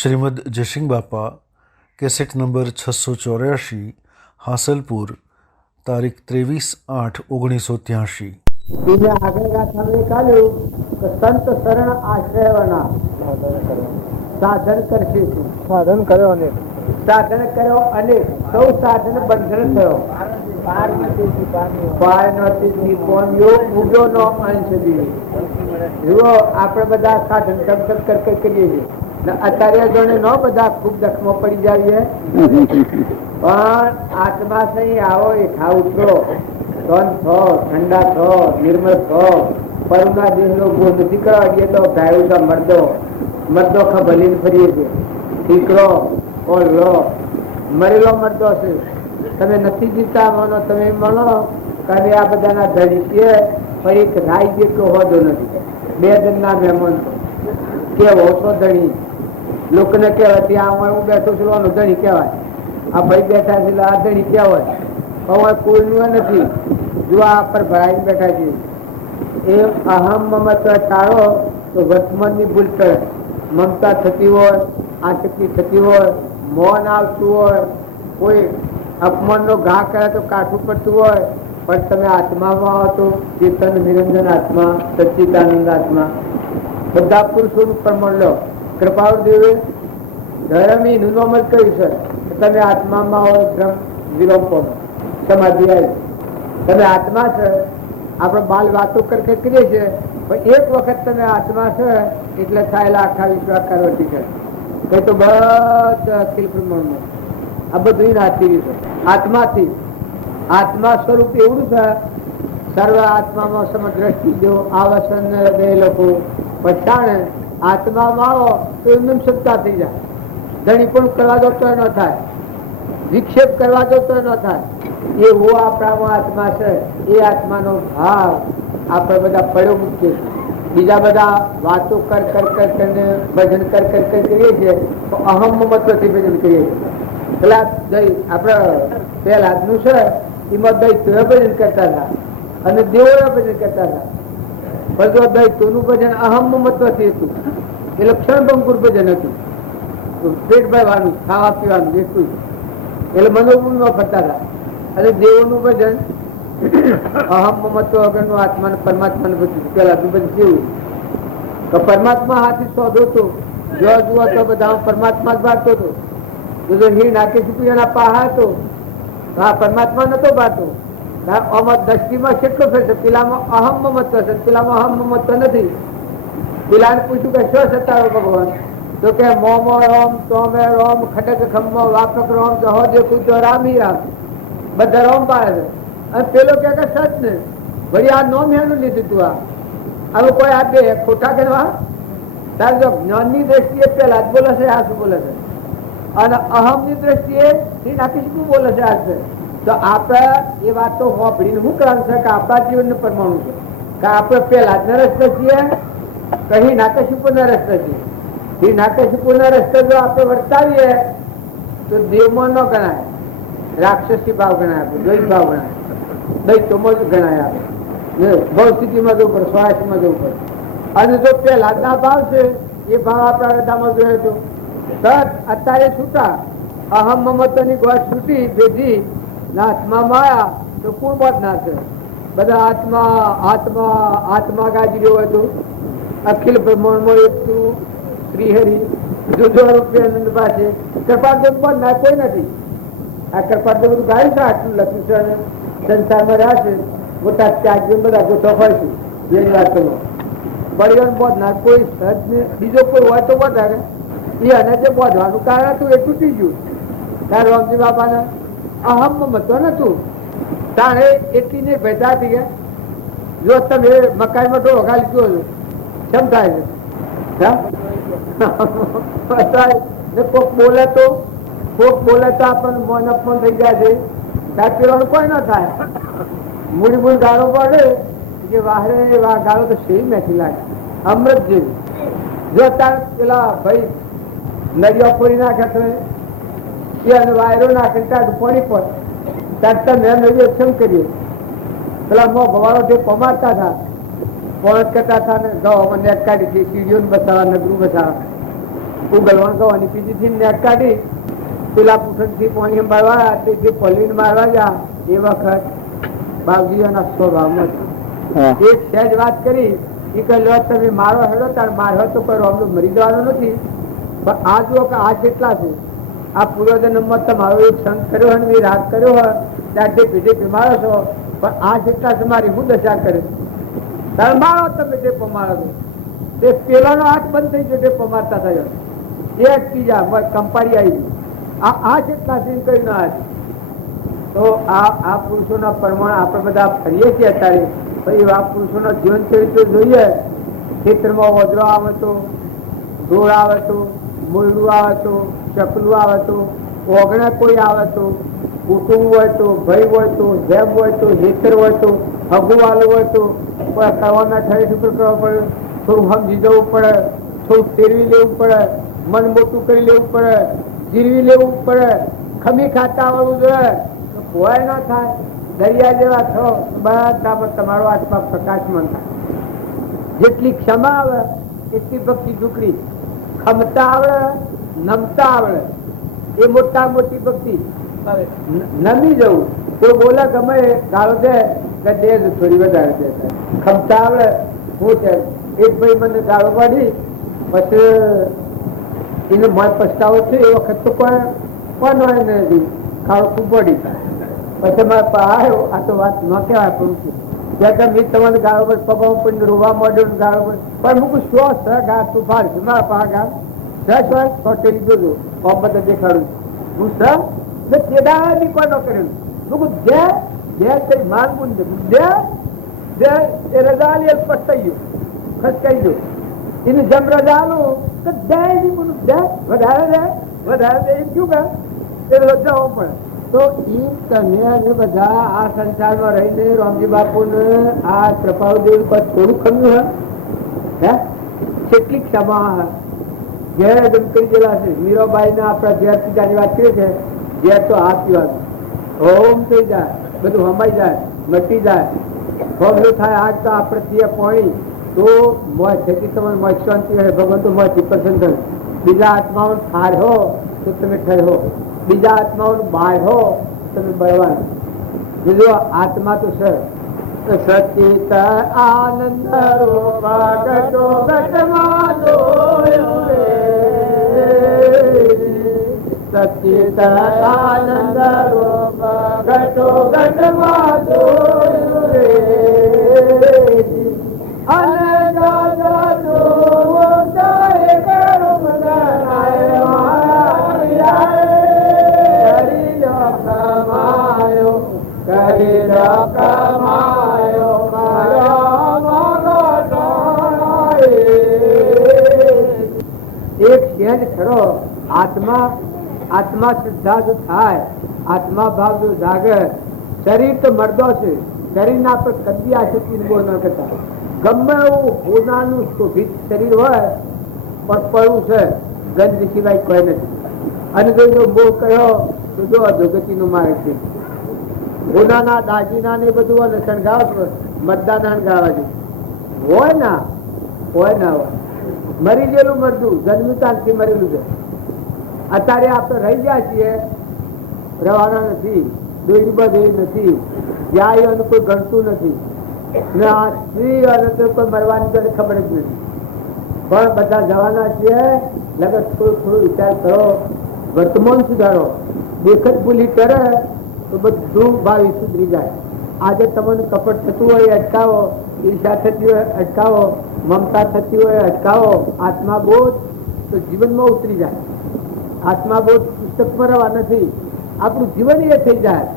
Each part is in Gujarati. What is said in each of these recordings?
श्रीमद जयसिंह बापा कैसेट नंबर 684 हासलपुर तारीख 23/8/1983। संत शरण आश्रयवना साधन करशे साधन કર્યો અનેક સૌ સાધન બંધન થયો પાર નથી કોન્યો ઉગ્યો નો અંશ દી જુઓ આપણે બધા સાધન કરીએ છીએ અત્યારે જોને નો બધા ખૂબ દખમાં પડી જાય પણ આત્મા સહી આવો એ ખાવ ઉતરો ઠંડા થો નિર્મળ થો પરુના દિન નો ગો નથી કરવા ગયેલો ગાયું તો મરદો ખબલીને ફરીએ છીએ ઠીકરો ઓળરો મરેલો મરદો છે તમે નથી જીવતા માનો તમે માનો કારણ આ બધાના ધણી છે ફરી રાઈ જેટલો હોતો નથી બે જણના મહેમાન કેવો છો ધણી લોકોને કહેવાય ત્યાં હું બેઠો છું ધણી કહેવાય આ ભાઈ બેઠા છે આ ધણી કહેવાય હવે કોઈ નથી જો આ પર ભરાઈને બેઠા છે એ અહમ મમત્વ ટાળો તો વર્તમાનની ભૂલ કરે મમતા થતી હોય આસક્તિ થતી હોય મૌન આવતું હોય કોઈ અપમાનનો ઘા કરે તો કાઠું પડતું હોય પણ તમે આત્મામાં આવો તો ચેતન નિરંજન આત્મા સચ્ચિદાનંદ આત્મા બધા પુરુષોનું પ્રમાણ લો કૃપાળુદેવે ધર્મી નું અમલ કર્યું છે તમે આત્મામાં હોય બ્રહ્મ વિલોમ પામો સમાધિ આવી તમે આત્મા છે આપણે બાલ વાતો કરીએ છીએ પણ એક વખત તમે આત્મા છે એટલે થાયેલા આખા વિશ્વાસ કરવટી છે એ તો બધા અખિલ પ્રમાણમાં આ બધું નાથી છે આત્માથી આત્મા સ્વરૂપ એવું છે સર્વ આત્મામાં સમદ્રષ્ટિ જો આવસન બે લોકો પછાણે આત્મામાં આવો તો એમને સત્તા થઈ જાય ધણી પણ કરવા દો તો ન થાય વિક્ષેપ કરવા દો તો ન થાય એવો આપણામાં આત્મા છે એ આત્માનો ભાવ આપણે બધા પડ્યો મૂકીએ બીજા બધા વાતો કરીને ભજન કરીએ છીએ તો અહમ મહત્વથી ભજન કરીએ છીએ પેલા દઈ આપણે પેલા આજનું છે એમાં દૈત્યો ભજન કરતા હતા અને દેવો ભજન કરતા હતા બધું દૈત્યોનું ભજન અહમ મહત્વથી હતું એટલે ક્ષણભંગુર ભજન હતું પેટ ભરવાનું ખાવા પીવાનું એટલું એટલે મનોભૂમિમાં ફરતા હતા અને દેવોનું ભજન અહમ મમત્વ વગરનું આત્મા પરમાત્માનું ભજન પેલા ભજન કેવું તો પરમાત્મા હાથી સોદો હતો જો જુઓ તો બધા પરમાત્મા જ બારતો હતો હિર નાકે સુપિયાના પાહા હતો આ પરમાત્મા નતો બારતો આમાં દ્રષ્ટિમાં કેટલો ફેર છે પેલામાં અહમ મમત્વ છે પેલામાં અહમ મમત્વ નથી પેલાને પૂછ્યું કે શું સતાવો ભગવાન તો કે મોમો રોમ તોમે રોમ ખડક ખમ્મો વાપક રોમ જહો જે કૂદો રામી રામ બધા રોમ પાડે છે અને પેલો કે સચ ને વળી આ નોમ એનું લીધું તું હવે કોઈ આ બે ખોટા કરવા તારે જો જ્ઞાનની દ્રષ્ટિએ પેલા જ બોલે છે આ શું બોલે છે અને અહમની દ્રષ્ટિએ એ નાખી શું બોલે છે આ તો આપણે એ વાત તો હોપડીને શું કરવાનું છે કે આપણા જીવનનું પરમાણુ છે કે આપણે પેલા જ રસ્તે છીએ કहीं નાકેશીપુર ના રસ્તે છીએ એ નાકેશીપુર ના રસ્તે જો આપણે વર્તાવીએ તો દેવમાં ન ગણાય રાક્ષસી ભાવ ગણાય આપણે દ્વૈત ભાવ ગણાય દૈત્યોમાં જ ગણાય આપણે ભવ સ્થિતિમાં જવું પડે સ્વાસ્થ્યમાં જવું પડે અને જો પેલા ના ભાવ છે એ ભાવ આપણા હૃદયમાં જોયો તો અત્યારે છૂટા અહમ મમત્વની ગોઠ છૂટી ભેજી આત્મામાં આવ્યા તો કોણ બાદ ના છે બધા આત્મા ગાજી રહ્યો હતું અખિલ બ્રહ્માંડમાં એક શ્રીહરિ જુદો રૂપિયા પાસે કૃપાદેવ પણ ના કોઈ નથી આ કૃપાદેવ બધું ગાયું છે આટલું લખ્યું છે અને સંસારમાં રહ્યા છે મોટા ત્યાગ બધા ગોઠો હોય છે એની વાત કરો બળીઓને બોધ ના કોઈ બીજો કોઈ હોય તો વધારે એ અને જે બોધવાનું કારણ હતું એ તૂટી ગયું ત્યારે રામજી બાપાને અહમ મહત્વ નતું તારે એટલી ને ભેદા થઈ ગયા જો તમે મકાઈમાં તો વગાડી ગયો કેમ થાય છે કોક બોલે તો આપણને મન અપમાન થઈ ગયા છે ત્યાં પીવાનું કોઈ ન થાય મૂડી ગાળો પડે કે વાહરે ગાળો તો શેરી નથી લાગે અમૃત જેવી જો તાર પેલા ભાઈ નદીઓ ફોડી નાખે એ અને વાયરો નાખે ત્યાં પાણી પર ત્યાં તમે નદીઓ ક્ષમ કરીએ પેલા મો ભવાળો જે પમાડતા હતા પોણત કરતા હતા ને ગૌ નેટ કાઢી સીડીઓ બસાવા નગરું બસાવા ગલવણ કવાની પીજીથી નેટ કાઢી પેલા પૂઠણથી પાણી મારવા તે પલીને મારવા જા એ વખત બાવજીઓના સ્વભાવમાં એક સહેજ વાત કરી એ કહે લો તમે મારો હેડો તાર મારો તો કોઈ રોમનો મરી જવાનો નથી, પણ આ જુઓ કે આ કેટલા છે. આ પૂર્વજન્મમાં તમારો એક સંગ કર્યો હોય ને રાગ કર્યો હોય ત્યાં પીઠે પીમારો છો, પણ આ જેટલા તમારી હું દશા કરે તાર મારો તમે ટેપો મારો છો. તે પેલાનો હાથ બંધ થઈ ગયો ટેપો મારતા થયો એ અટકી જા કંપારી આવી આ જેટલા સિંહ કરી ના તો આ પુરુષોના પ્રમાણ આપણે બધા ફરીએ છીએ અત્યારે. પછી આ પુરુષોના જીવન ચરિત્ર જોઈએ. ખેતરમાં વજરો આવે તો, ઢોળ આવે તો, મૂળનું આવે તો, ચકલું આવે તો, ઓગણા કોઈ આવે તો, કુટુંબ હોય તો, ભાઈ હોય તો, જેમ હોય તો, હેતર હોય તો, હગુવાલું હોય તો કરવાના ઠરે ટુકડો કરવા પડે, થોડું સમજી જવું પડે, થોડું ફેરવી લેવું પડે, મન મોટું કરી લેવું પડે, જીરવી લેવું પડે, ખમી ખાતા વાળું જોઈએ કોઈ ના થાય. દરિયા જેવા છો બધામાં તમારો આત્મા પ્રકાશમાન થાય. જેટલી ક્ષમા આવે એટલી ભક્તિ ઢુકડી. ખમતા આવડે, નમતા આવડે એ મોટા મોટી ભક્તિ. નમી જવું કોઈ બોલે ગમે ગાળો દે દે થોડી વધારે દે. ખમતા આવડે હું છે એક ભાઈ મને ગાળો પાડી પછી એને મન પછતાવો છે એ વખત તો પણ નથી ગાળો ખૂબ પડી. પછી મારે આવ્યો આ તો વાત ન કહેવાય પણ ત્યાં મેં તમારે ગાળો પર પગાવ પણ રોવા માંડ્યો ગાળો પર પણ હું શું સ ગા તું ફાડ છું મારા પા ગા સ હોટેલી જોજો કોમ બધા દેખાડું હું સ કેદાની કોઈ ન કરેલું હું જે જે કઈ માનવું જે એ રજાલી પસ્તાઈ ગયો ખસકાઈ ગયો એને જેમ રજાલું તો દે વધારે દે એમ શું કે એ રજાવો પડે. તો એ તમે અને બધા આ સંસારમાં રહીને રામજી બાપુને આ કૃપાદેવ પર થોડું ખમ્યું હે કેટલી ક્ષમા ઘેર એકદમ કરી ગયેલા છે. મીરાબાઈ ને આપણા ઝેર પીજાની વાત કરીએ છે. ઝેર તો હાથ પીવાનું હોમ થઈ જાય બધું હમાઈ જાય મટી જાય હોમલું થાય. આજ તો આપણે પીએ પાણી તો મોજ થતી તમારે મોજ શાંતિ રહે. ભગવાન તો મોજ પસંદ કરે. બીજા આત્માઓ ઠાર હો તો તમે ઠર હો, બીજા આત્માઓનું બાય હો તમે બળવાન. બીજો આત્મા તો સર સચિત આનંદ રૂપાગતો ઘટમાં જોયો રે, સચિત આનંદ રૂપાગતો ઘટમાં જોયો રે, અને દાદા જોવો જાય કરો બનાય કમાયો એક શેર ખરો. આત્મા શ્રદ્ધા જો થાય, આત્મા ભાવ જો જાગે. શરીર તો મરદો છે, શરીરના પર કદી આશક્તિ બહુ ન કરતા. ગમે એવું હોનાનું શોભિત શરીર હોય પણ પડવું છે ગંધ સિવાય કોઈ નથી. અને જો મોહ કયો તો જો અધોગતિ નું માર્ગ છે. હોનાના દાગીના ને બધું શણગાવ મતદાન ગાવા છે હોય ના હોય. મરી ગયેલું મરદું જન્મતાથી મરેલું છે. અત્યારે આપણે રહી ગયા છીએ રવાના નથી, દોરી બધું નથી, જાય કોઈ ગણતું નથી ને આ સ્ત્રી અને કોઈ મરવાની તો ખબર જ નથી. પણ બધા જવાના છીએ. લગત થોડો વિચાર કરો, વર્તમાન સુધારો. દેખત ભૂલી કરે તો બધું ભાવિ સુધરી જાય. આજે તમને કપટ થતું હોય અટકાવો, ઈર્ષા થતી હોય અટકાવો, મમતા થતી હોય અટકાવો. આત્મા બોધ તો જીવનમાં ઉતરી જાય. આત્મા બોધ પુસ્તકમાં રહેવા નથી, આપણું જીવન એ થઈ જાય.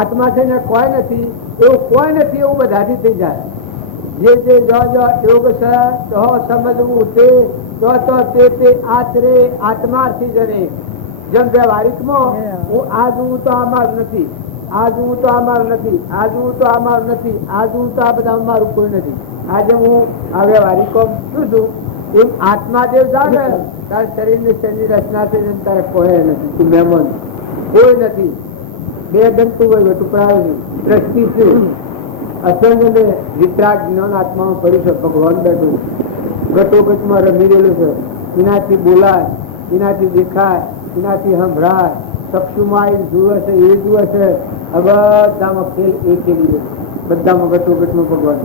આત્મા છે ને કોઈ નથી એવું કોઈ નથી એવું બધાથી થઈ જાય. જે યોગ છે તો સમજવું તે આચરે આત્માથી જણે. જેમ વ્યવહારિકમાં હું આ જોઉં તો આ મારું નથી, આ જોઉં તો આ મારું નથી, આ જોઉં તો આ મારું નથી, આ જોઉં તો આ બધા મારું કોઈ નથી. આજે હું આ વ્યવહારિકો શું છું એમ આત્મા દેવ જાગે તારે શરીરની શરીરની રચના થઈ તારે કોઈ નથી. તું મહેમાન કોઈ નથી. બે દંતુ હોય ટુકડા દ્રષ્ટિ છે અસંગ ને વિતરાગ જ્ઞાન આત્મામાં પડી છે. ભગવાન બેઠું ગટોગટમાં રમી રહેલું છે. એનાથી બોલાય એનાથી દેખાય, એનાથી સંભળાય, ચક્ષુમાં એ જુએ છે, એ જુએ છે. બધામાં ખેલ એ ખેલી છે, બધામાં ઘટું ભગવાન.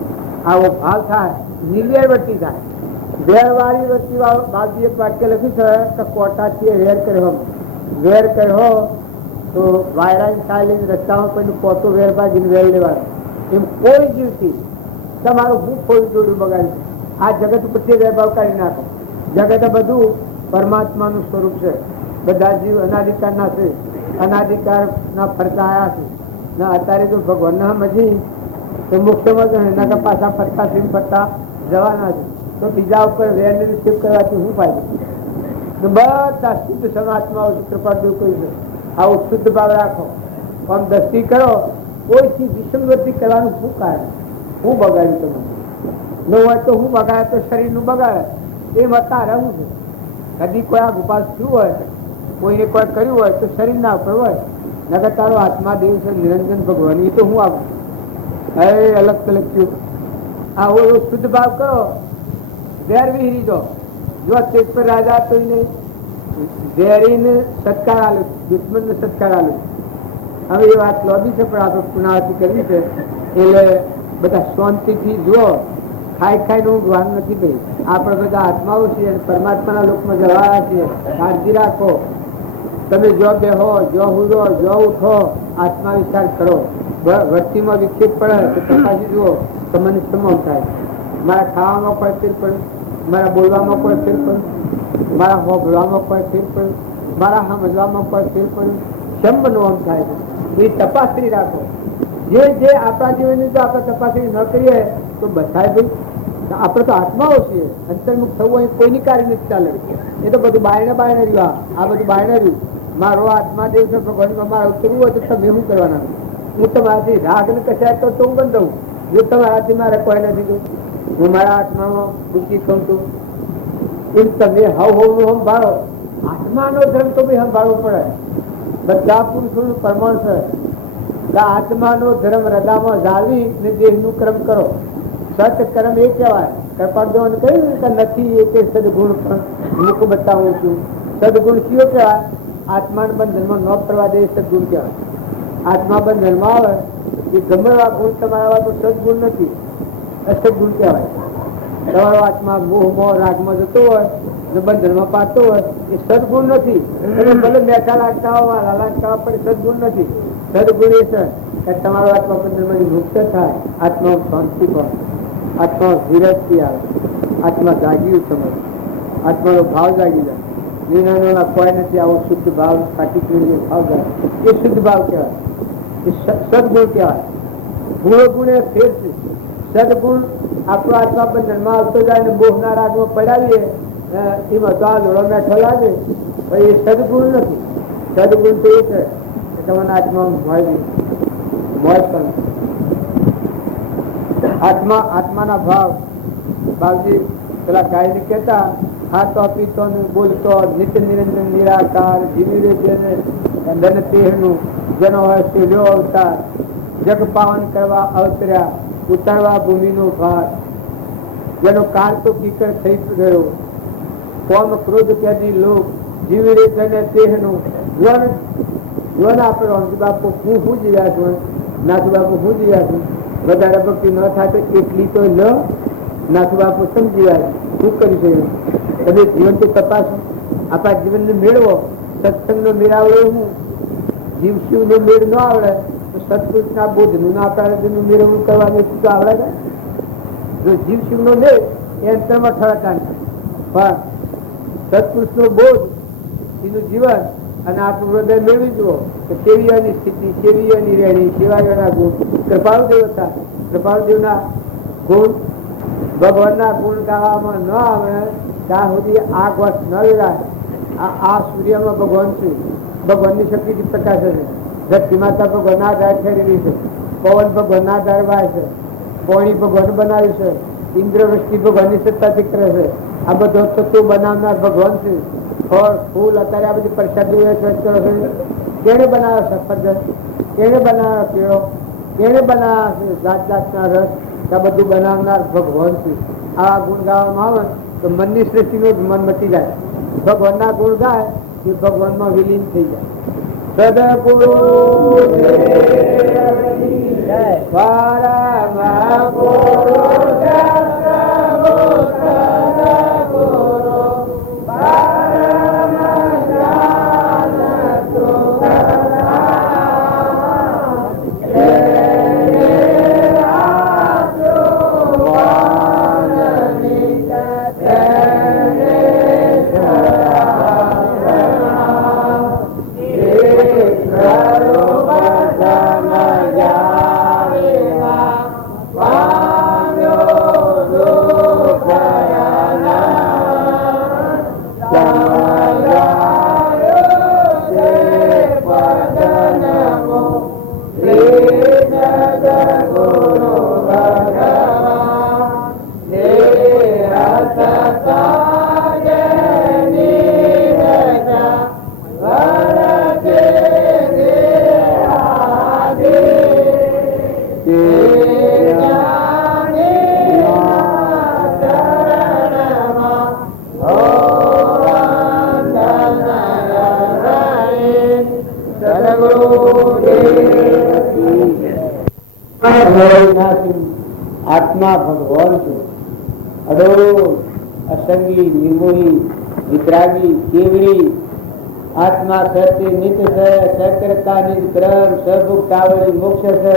આવો ભાવ થાય, નિર્વેર વૃત્તિ થાય. વેરવાળી વૃત્તિ બાજુ એક વાક્ય લખ્યું છે કે કોટાથી વેર કર્યો. વેર કર્યો તો વાયરા ચાલી રસ્તામાં કોઈ કોટો વેર બાજીને વેર લેવાનો. એમ કોઈ જીવથી તમારું હું કોઈ જોડું બગાડ્યું. આ જગત પછી વેરભાવ કાઢી નાખો. જગત બધું પરમાત્માનું સ્વરૂપ છે. બધા જીવ અનાધિકારના છે, અનાધિકારના ફરતા આવ્યા છે. ના અત્યારે જો ભગવાનના મજી તો મુખ્યમાં એના પાછા ફરતા સિંહ ફરતા જવાના છે. તો બીજા ઉપર વેર રિસીવ કરવાથી શું ફાયદો? બધા શુદ્ધ સમાત્માઓ કૃપા દૂર કરી છે. આવું શુદ્ધ ભાવ રાખો, આમ દસ્તી કરો. કોઈથી વિષમવૃત્તિ કરવાનું શું કારણ? હું બગાડ્યું તમે ન હોય તો હું બગાડે તો શરીરનું બગાડે. એ મતા રહું છું. કદી કોઈ આ ઉપાસ થયું હોય, કોઈને કોઈ કર્યું હોય તો શરીર ના ઉપર હોય. નગર તારો આત્મા દેવ છે નિરંજન ભગવાન, એ તો હું આવું હવે અલગ તલગ થયું. આવો એવો શુદ્ધ ભાવ કરો. વેર વિહરી દો. જો તે પર રાજા તો વેરીને સત્કાર આલે, દુશ્મનને સત્કાર આલે. હવે એ વાત લોબી છે પણ આપણે પુનાવતી કરવી છે. એટલે બધા શાંતિથી જુઓ. ખાઈ નું ભાન નથી ભાઈ. આપણે બધા આત્માઓ છીએ, પરમાત્માના લોકમાં જવાના છીએ. કાળજી રાખો. તમે જો બેહો, જો હુરો, જો ઉઠો, આત્મા વિચાર કરો. વૃત્તિમાં વિક્ષેપ પડે તો તપાસી જુઓ તો મને સમજ થાય. મારા ખાવામાં કોઈ ફેર પડે, મારા બોલવામાં કોઈ ફેર પડે, મારા હોભળવામાં કોઈ ફેર પડે, મારા સમજવામાં કોઈ ફેર પડે. શમ બનવાનું થાય છે. એ તપાસણી રાખો. જે આપણા જીવનની જો આપણે તપાસણી ન કરીએ તો બધાય ભાઈ આપણે તો આત્માઓ છીએ. અંતર્મુખ થવું અહીં કોઈની કાર્ય નથી ચાલે. એ તો બધું બાયણે રહ્યું. આ બધું બાયણે રહ્યું. મારો આત્મા દેવ છે ભગવાનમાં મારે ઉતરવું હોય તો તમે શું કરવાના? હું તમારાથી રાગ ને કશાય તો હું બંધ દઉં. જો તમારાથી મારે કોઈ નથી દઉં, હું મારા આત્મામાં દુઃખી થઉં છું. એમ તમે હવ સંભાળો. આત્માનો ધર્મ તો બી સંભાળવો પડે. બધા પુરુષોનું પ્રમાણ છે. આત્માનો ધર્મ હૃદયમાં જાળવી ને દેહનું કર્મ કરો. સત કર્મ એ કહેવાય. કૃપાળદેવને કહ્યું કે નથી એ કે સદગુણ પણ મુખ બતાવું છું. સદગુણ કયો કહેવાય? આત્માના બંધનમાં ન કરવા દે સદગુણ કહેવાય. આત્મા બંધનમાં આવે એ ગમે એવા ગુણ તમારા તો સદગુણ નથી, અસદગુણ કહેવાય. તમારો આત્મા મોહમાં રાગમાં જતો હોય ને બંધનમાં પાડતો હોય એ સદગુણ નથી. તમે ભલે બેઠા લાગતા હો, લાગતા હો, પણ સદગુણ નથી. સદગુણ એ છે કે તમારો આત્મા બંધનમાંથી મુક્ત થાય, આત્મા શાંતિ પર, આત્મા વિરક્તિ આવે, આત્મા જાગ્યું સમજ, આત્માનો ભાવ જાગી જાય. નિર્ણયોના કોઈ નથી. આવો શુદ્ધ ભાવ કાઢી પીને ભાવ જાય એ શુદ્ધ ભાવ કહેવાય. એ સદગુણ કહેવાય. ગુણ એ ફેર છે. સદગુણ આપણો આત્મા બંધનમાં આવતો જાય ને મોહના રાગમાં પડાવીએ એમાં તો આ લોડો મેઠો લાગે. એ સદગુણ નથી. સદગુણ તો એ છે કે તમારા આત્મા મોજ પણ આત્માના ભાવ. બાવજી પેલા ગાયને કહેતા ખાતો પીતો ને બોલતો નિત્ય નિરંજન નિરાકાર જીવી રે જેને ધન તેહનું જેનો હોય તે લ્યો અવતાર. જગ પાવન કરવા અવતર્યા ઉતારવા ભૂમિનો ભાર. જેનો કાળ તો કીકર થઈ ગયો કોમ ક્રોધ ત્યાંથી લોક જીવી રે જેને તેહનું જોન આપણે રામજી બાપુ હું જીવ્યા છું, નાથુ બાપુ હું જીવ્યા છું. વધારે ભક્તિ ન થાય તો એટલી તો લ નાથુ બાપુ સમજી જાય શું કરી છે. તમે જીવન તો તપાસો. આપણા જીવનને મેળવો. સત્સંગનો મેળ આવડે હું જીવશિવનો મેળ ન આવડે તો સત્પુરુષના બોધનું આપણા મેળવવું કરવાનું તો આવડે છે. જો જીવશિવનો મેળ એ અંતરમાં ઠળકાણ પણ સત્પુરુષનો બોધ એનું જીવન અને આપણું હૃદય મેળવી જુઓ કે કેવી એની સ્થિતિ, કેવી એની રહેણી, સેવાઓના ગુણ. કૃપાળુદેવતા કૃપાળુદેવના ગુણ, ભગવાનના ગુણ ગાવામાં ન આવે ત્યાં સુધી આ વર્ષ ન લેવાય. આ સૂર્યમાં ભગવાન છે, ભગવાનની શક્તિથી પ્રકાશે છે. ધરતી માતા ભગવાનના આધાર ઠેરેલી છે, પવન ભગવાનના આધાર વાય છે, પાણી ભગવાન બનાવ્યું છે, ઇન્દ્રવૃષ્ટિ ભગવાનની સત્તાથી કરે છે. આ બધો તત્વો બનાવનાર ભગવાન છે. ફળ ફૂલ અત્યારે આ બધી પ્રસાદી કેને બનાવ્યો સફરજન, કેને બનાવ્યો કેળો, કેને બનાવ્યા જાત જાતના રસ, આ બધું બનાવનાર ભગવાન છે. આ ગુણ ગાવામાં આવે તો મનની સૃષ્ટિનું જ મન મટી જાય. ભગવાનના ગુણ ગાય એ ભગવાનમાં વિલીન થઈ જાય. સદગુરુ આત્મા ભગવાન છે. અડોળ, અસંગી, નિર્મોહી, વિતરાગી, કેવડી આત્મા સત્ય નિત્ય છે. સકર્તા નિજ ક્રમ સભુક્તાવળી મોક્ષ છે.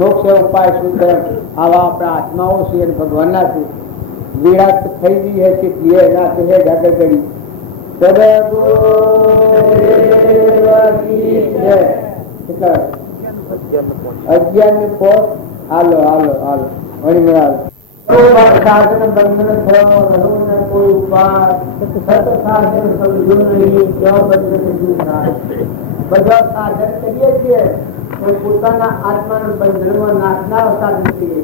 મોક્ષ ઉપાય સૂત્ર આવા આપણા આત્માઓ છે અને ભગવાનના છે. વિરાટ થઈ ગઈ હે કેટલી એના છે આગળ ગળી અગિયાર ને પોત હાલો હાલો હાલો વળી મળાલ સાધન બંધન થયો કોઈ ઉપાય સત સાધન સમજો નહીં ક્યાં બંધન બધા સાધન કરીએ છીએ તો પોતાના આત્માના બંધનમાં નાખનાર સાધન કરીએ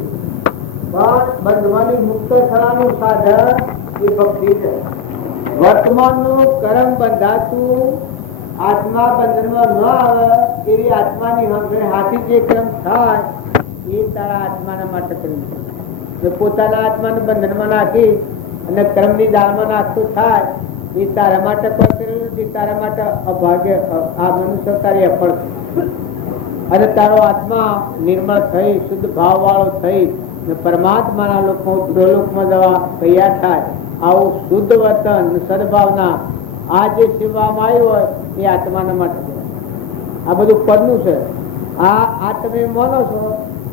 પણ બંધવાની મુક્ત થવાનું સાધન એ ભક્તિ છે. વર્તમાનનું કર્મ બંધાતું આત્મા બંધનમાં ન આવે એવી આત્માની હાથી જે કર્મ થાય એ તારા આત્માના માટે કર્યું છે. પોતાના આત્માને બંધનમાં નાખી અને કર્મની દાળમાં નાખતું થાય એ તારા માટે કોઈ કરેલું નથી. તારા માટે અભાગ્ય આ મનુષ્ય તારી અફળ અને તારો આત્મા નિર્મળ થઈ શુદ્ધ ભાવ વાળો થઈ પરમાત્માના લોકો લોકમાં જવા તૈયાર થાય. આવું શુદ્ધ વર્તન સદભાવના આ જે સેવામાં આવ્યું હોય એ આત્માના માટે છે. આ બધું પદનું છે. આ તમે માનો છો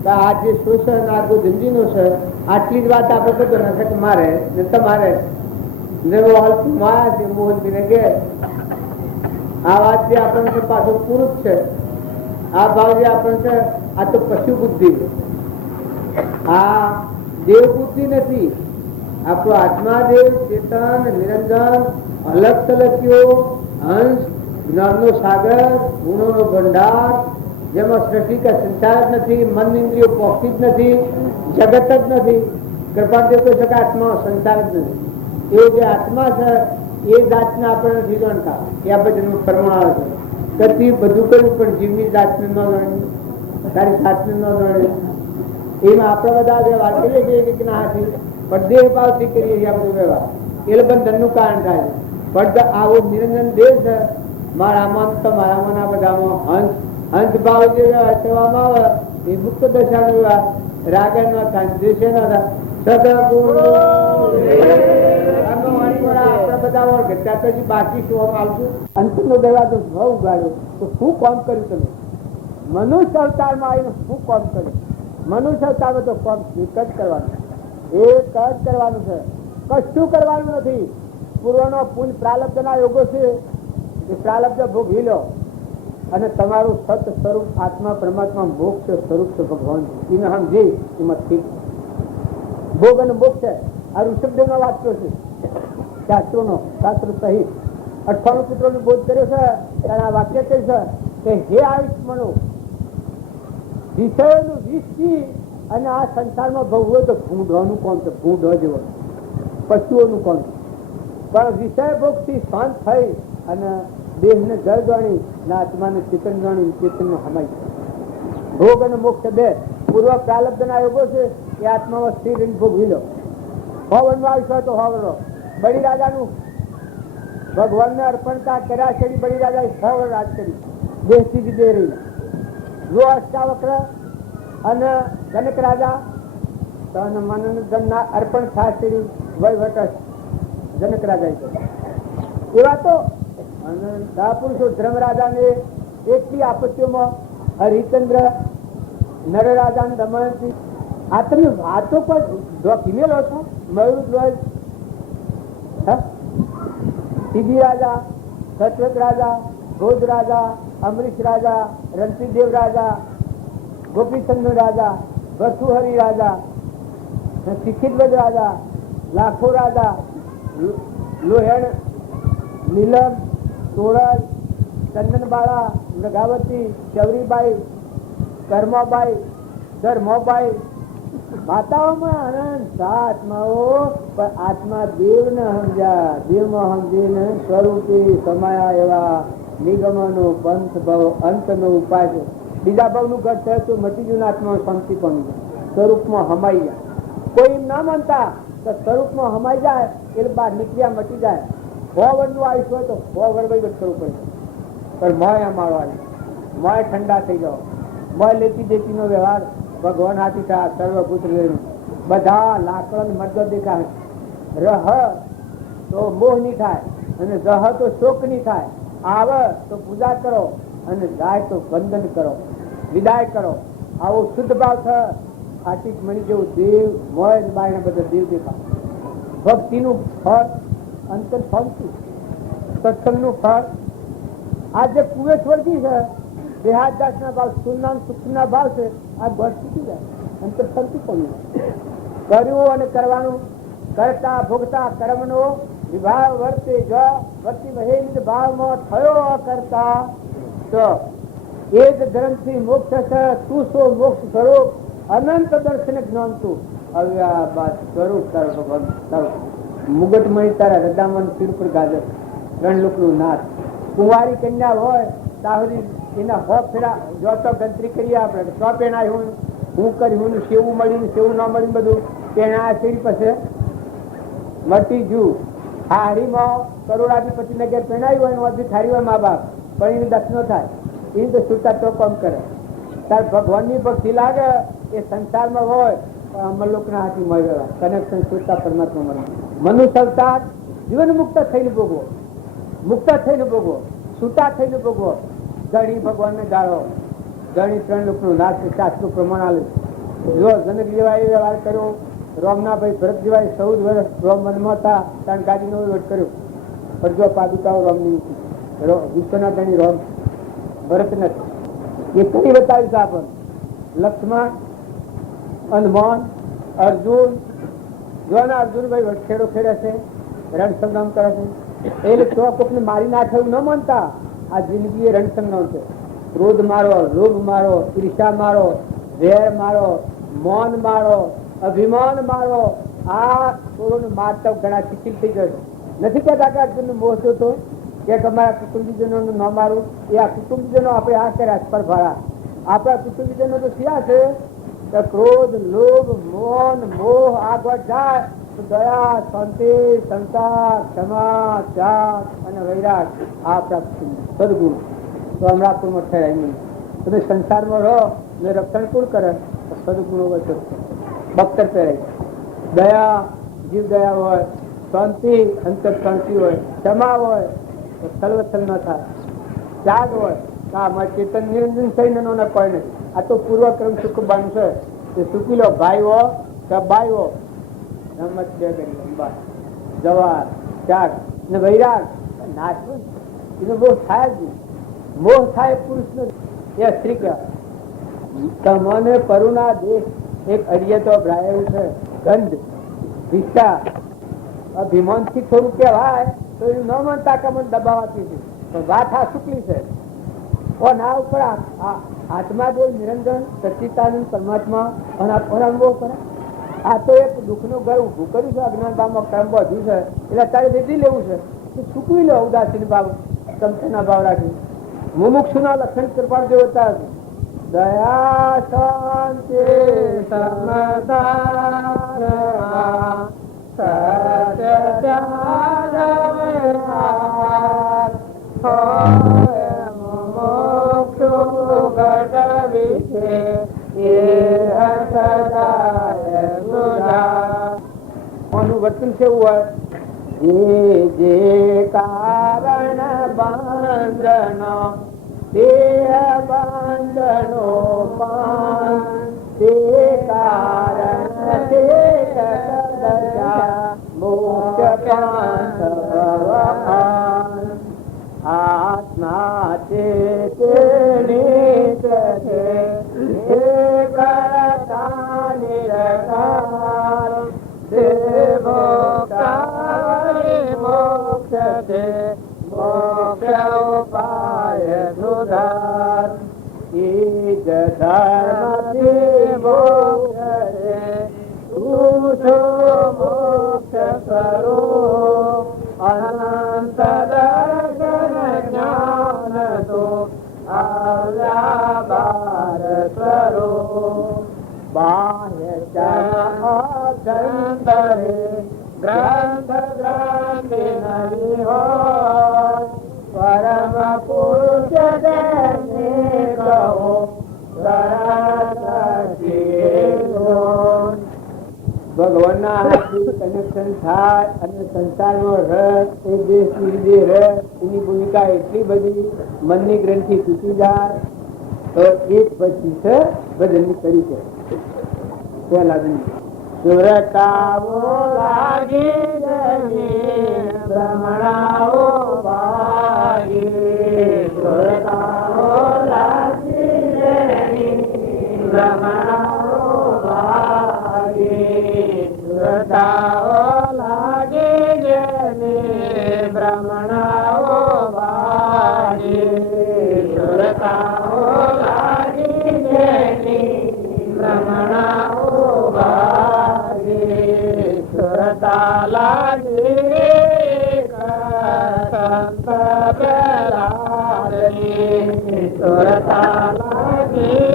તો આ જે શોષણ આ જિંદગીનું છે આટલી જ વાત આપણે બધો નથી કે મારે ને તમારે મોહનજીને કે આ વાત જે આપણને પાછું પુરુષ છે. આ ભાવ જે આપણને છે આ તો પશુ બુદ્ધિ છે. આ દેવ બુદ્ધિ નથી. આપણો આત્મા દેવ ચેતન નિરંજન અલગ તલકીઓ હંસ જ્ઞાનનો સાગર ગુણોનો ભંડાર જેમાં સૃષ્ટિ કા સંચાર નથી મન ઇન્દ્રિયો પહોંચતી જ નથી જગત જ નથી. કૃપાદેવ કહે છે કે આત્મા સંસાર જ નથી. એ જે આત્મા છે એ જાતને આપણે નથી જાણતા એ આપણે જન્મ પરમાણુ છે. તેથી બધું કર્યું પણ જીવની જાતને ન જાણ્યું તારી જાતને ન જાણ્યું. એમાં આપણે બધા વ્યવહાર કરીએ છીએ કે ના હતી પણ દેહ ભાવથી કરીએ છીએ આ બધું વ્યવહાર એ બંધનનું કારણ થાય. પણ આવો નિરંજન દેહ છે મારામાં તમારામાં આ બધામાં હંસ હંસ ભાવ જે વ્યવહાર કરવામાં આવે એ મુક્ત દશાનો વ્યવહાર રાગ ન થાય દ્વેષ ન થાય. બાકી શું આવશું અંતિમનો દરવાજો ન ઉગાડ્યો તો શું કામ કર્યું તમે? મનુષ્ય અવતારમાં આવીને શું કામ કર્યું? મનુષ્ય અવતારમાં તો કામ એક જ કરવાનું એક જ કરવાનું છે. કશું કરવાનું નથી. પૂર્વનો પુણ્ય પ્રારબ્ધના યોગો છે એ પ્રારબ્ધ ભોગવી લો અને તમારું સત સ્વરૂપ આત્મા પરમાત્મા મોક્ષ સ્વરૂપ છે ભગવાન એને સમજી એમાં ઠીક ભોગ અને મોક્ષ છે. આ ઋષભદેવનો વાક્યો છે શાસ્ત્રોનો શાસ્ત્ર સહિત 58 સૂત્રોનો બોધ કર્યો છે. ત્યારે આ વાક્ય કહે છે કે હે આયુષ્મનો વિષયોનું વિષ અને આ સંસારમાં ભોગવો તો ભૂંડવાનું કોણ છે? ભૂંડો જેવો પશુઓનું કોણ? પણ વિષય ભોગથી શાંત થઈ અને દેહને જળ ગણી ને આત્માને ચેતન ગણી ચેતનને હમાય. ભોગ અને મોક્ષ બે પૂર્વ પ્રારબ્ધના યોગો છે એ આત્મામાં સ્થિર ભોગવી લો. હોવનનો આયુષ્ય તો હોવનો બળી રાજાનું ભગવાનને અર્પણતા કર્યા છે બળી રાજા 6 વર્ષ રાજ કરી દેશથી વિદેશ રહી. જો અષ્ટાવક્ર અને જનક રાજા તન મન ધનના અર્પણ ખાસ કરી વહીવટ જનક રાજા એવા તો પુરુષો ધર્મરાજાને એટલી આપત્તિઓમાં હરિચંદ્ર નરરાજા દમયંતી આ તમે વાતો પર કિમેલો છો. મયુર સિદ્ધિ રાજા, સત્વત રાજા, ભોજ રાજા, અમરીશ રાજા, રણજીતદેવ રાજા, ગોપીચંદ્ર રાજા, વસુહરી રાજા, શિખિતવદ રાજા, લાખો રાજા, લોહેણ, નીલમ, તોરલ, ચંદનબાળા, મૃગાવતી, ચવરીબાઈ, કર્માબાઈ, ધર્મોબાઈ, માતાઓમાં અનંત આત્માઓ, પણ આત્મા દેવ ને સમજ્યા, દેવમાં સમજીને સ્વરૂપે સમાયા એવા નિગમનો પંથ ભાવ અંતનો ઉપાય છે. બીજા ભાવનું ઘટ થયું તો મટી ગયું, આત્મા શાંતિ પામી સ્વરૂપમાં હમાઈ જાય. કોઈ એમ ના માનતા તો સ્વરૂપમાં હમાઈ જાય એટલે બહાર નીકળ્યા મટી જાય. 100 વર્ષનું આયુષ્ય હોય તો 100 વર્ષ વહીવટ કરવું પડે. પણ મોય અમારવાની, મોય ઠંડા થઈ જાઓ, મોય લેતી દેતી નો વ્યવહાર ભગવાન હાથી થાય. સર્વભૂત બધા લાકડો મરદો દેખાય. રહ તો મોહ ની થાય અને જહ તો શોક ની થાય. આવે તો પૂજા કરો અને જાય તો વંદન કરો, વિદાય કરો. આવો શુદ્ધ ભાવ થાય. આર્ટિક મણી જેવું દેવ મોય બાય બધા દેવ દેખાય. ભક્તિનું ફળ અંતર શાંતિ, સત્સંગનું ફળ. આ જે કુવે સ્વર્ગી છે, દેહાદાસ ના ભાવ, સુના સુખ ના ભાવ છે, આ ઘર તૂટી જાય, અંતર શાંતિ પામી. કર્યું અને કરવાનું, કરતા ભોગતા કર્મનો વિભાવ વર્તે જો વર્તી વહે ભાવમાં થયો કરતા તો એ જ ગ્રંથથી મોક્ષ છે. તું સો મોક્ષ સ્વરૂપ અનંત દર્શન જ્ઞાન તું અવ્યાબાદ સ્વરૂપ તારો ભગવાન મુગટમણી તારા હૃદામન શિર પર ગાજર 3 લોકનું નાથ. કુંવારી કન્યા હોય તાહરી એના 100 ફેરા જોતો ગંતરી કરીએ આપણે. 100 પેણા હું કર્યું, સેવું મળ્યું, સેવું ન મળ્યું, બધું પેણા શેરી પાસે મળતી જુ. હારીમાં કરોડાધિપતિ ને ઘેર પેણાયું હોય ને થારી હોય મા બાપ, પણ એને દક્ષનો થાય. એ તો છૂટા તો કામ કરે. તાર ભગવાનની ભક્તિ લાગે એ સંસારમાં હોય પણ અમરલોકના હાથી મળેલા કનેક્શન છૂટા પરમાત્મા મળે. મનુષ્ય અવતાર જીવન મુક્ત થઈને ભોગવો, મુક્ત થઈને ભોગવો, છૂટા થઈને ભોગવો. ગણી ભગવાનને ગાળો, ગણી 3 લોકનું નાશ શાસ્ત્ર પ્રમાણ આલે. જો જનક જેવાએ વ્યવહાર કર્યો, રોમના ભાઈ ભરત જેવાએ 14 વર્ષ રોમ વનમાં હતા, કારણ ગાદીનો વહીવટ કર્યો. પણ જો પાદુકાઓ રોમની વિશ્વના ધણી રોમ ભરત નથી. એ કઈ બતાવ્યું છે આપણને. લક્ષ્મણ, હનુમાન, અર્જુન, જોના અર્જુનભાઈ વટખેડો ખેડે છે, રણ સંગ્રામ કરે છે. એટલે તો કોકને મારી નાખે એવું ન માનતા. આ જિંદગી એ રણ સંગ્રામ છે. ક્રોધ મારો, લોભ મારો, ઈર્ષા મારો, વેર મારો, મૌન મારો, અભિમાન મારો. આ થોડો મારતા ઘણા શિથિલ થઈ ગયો. નથી કહેતા કે અર્જુન મોહ જોતો કે અમારા કુટુંબીજનો ન મારું. એ આ કુટુંબીજનો આપણે આ કર્યા પર ભાડા. આપણા કુટુંબીજનો તો થયા છે કે ક્રોધ, લોભ, મૌન, મોહ આગળ જાય તો દયા, શાંતિ, સંસાર, ક્ષમા, ત્યાગ અને વૈરાગ આ પ્રાપ્ત સદગુણ. તો અમરાપુરમાં ઠરાય નહીં. તમે સંસારમાં રહો ને રક્ષણ કોણ કરે? સદગુણો વચ્ચે બખ્તર પહેરાય. દયા, જીવ દયા હોય, શાંતિ, અંતર શાંતિ હોય, ક્ષમા હોય તો સલવત્સલ ન થાય, ત્યાગ હોય ચેતન નિરંજન થઈને કોઈ નથી. આ તો પૂર્વક્રમ સુખ બનશે છે. તે સુખી લો ભાઈ હો કે બાઈ હો, રમત બે કરી જવાર, ત્યાગ ને વૈરાગ નાચવું. એનો મોહ થાય જ નહીં. મોહ થાય પુરુષ નો એ સ્ત્રી કહેવાય. તમને કરુણા દેશ એક અડિયે તો ભરાયેલું છે. ગંધ વિસ્તા અભિમાન થી થોડું કહેવાય તો એનું ન માનતા કે મને દબાવાતી છે. પણ વાત આ શુક્લી છે. ના ઉપર આત્મા દેવ નિરંજન સચિતાનંદ પરમાત્મા અનુભવ કરે. આ તો એક દુઃખ નું ઘર ઉભું કર્યું છે. અજ્ઞાન ભાવમાં કર્મ બધું છે એટલે તારે વેચી લેવું છે. ચૂકવી લો ઉદાસીન ભાવ, સમસના ભાવ રાખી. મુમુક્ષુ ના લક્ષણ કૃપાળ દેવતા દયા, શાંતિ, સમતા, વર્તન કેવું હોય? જે કારણ બંધનો દેહ બંધનો પાન, તે કારણ તે મોક્ષ પાંથ ભવન. આત્મા તે નિત છે એ કરતા નિરકાર, તે મોક્ષ તે મોક્ષ ઉપાય સુધાર. ઈજ ધર્મથી મોક્ષ રે ઉઠો મોક્ષ કરો, અનંત દર્શન જ્ઞાન તો આવ્યા બાર કરો. બાહ્ય ચંદરે ગ્રંથ ગ્રંથિ નહીં હોય, પરમ પુરુષ તેને કહો ભગવાનના હાથથી કનેક્શન થાય અને સંસારનો રસ એ દેશ વિદેશ રસ એની ભૂમિકા એટલી બધી મનની ગ્રંથિ તૂટી જાય તો એક પછી છે ભજનની કરી છે. પહેલા સુરતાઓ લાગી ભ્રમણાઓ વાગી, સુરતાઓ લાગી ભ્રમણાઓ વાગી, સુરતાઓ લાગી ભ્રમણાઓ વાગી, સુરતાઓ લાગી ભ્રમણાઓ વાગી, સુરતા લાગી સંત પ્રહલાદની, સુરતા લાગી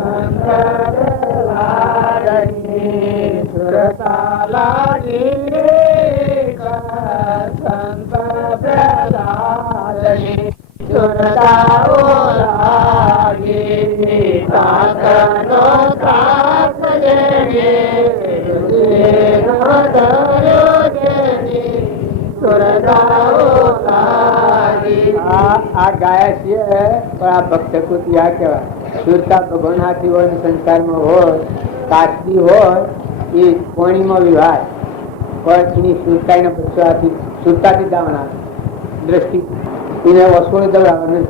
સંત પ્રહલાદની, સુરતા લાગી સંત પ્રહલાદની, સુરતાઓ લાગી સાધનો કાપ દેજે, આ ગાયા છીએ પણ આ ભક્ત કૃતિ આ કહેવાય. સુરતા ભગવાન હાથી હોય સંસારમાં હોય, કાચી હોય એ પાણીમાં વિવાહ પણ એની સુરતાના બચ્ચાથી સુરતાથી દાવણ આવે, દ્રષ્ટિ એને વસ્તુને દવડાવે,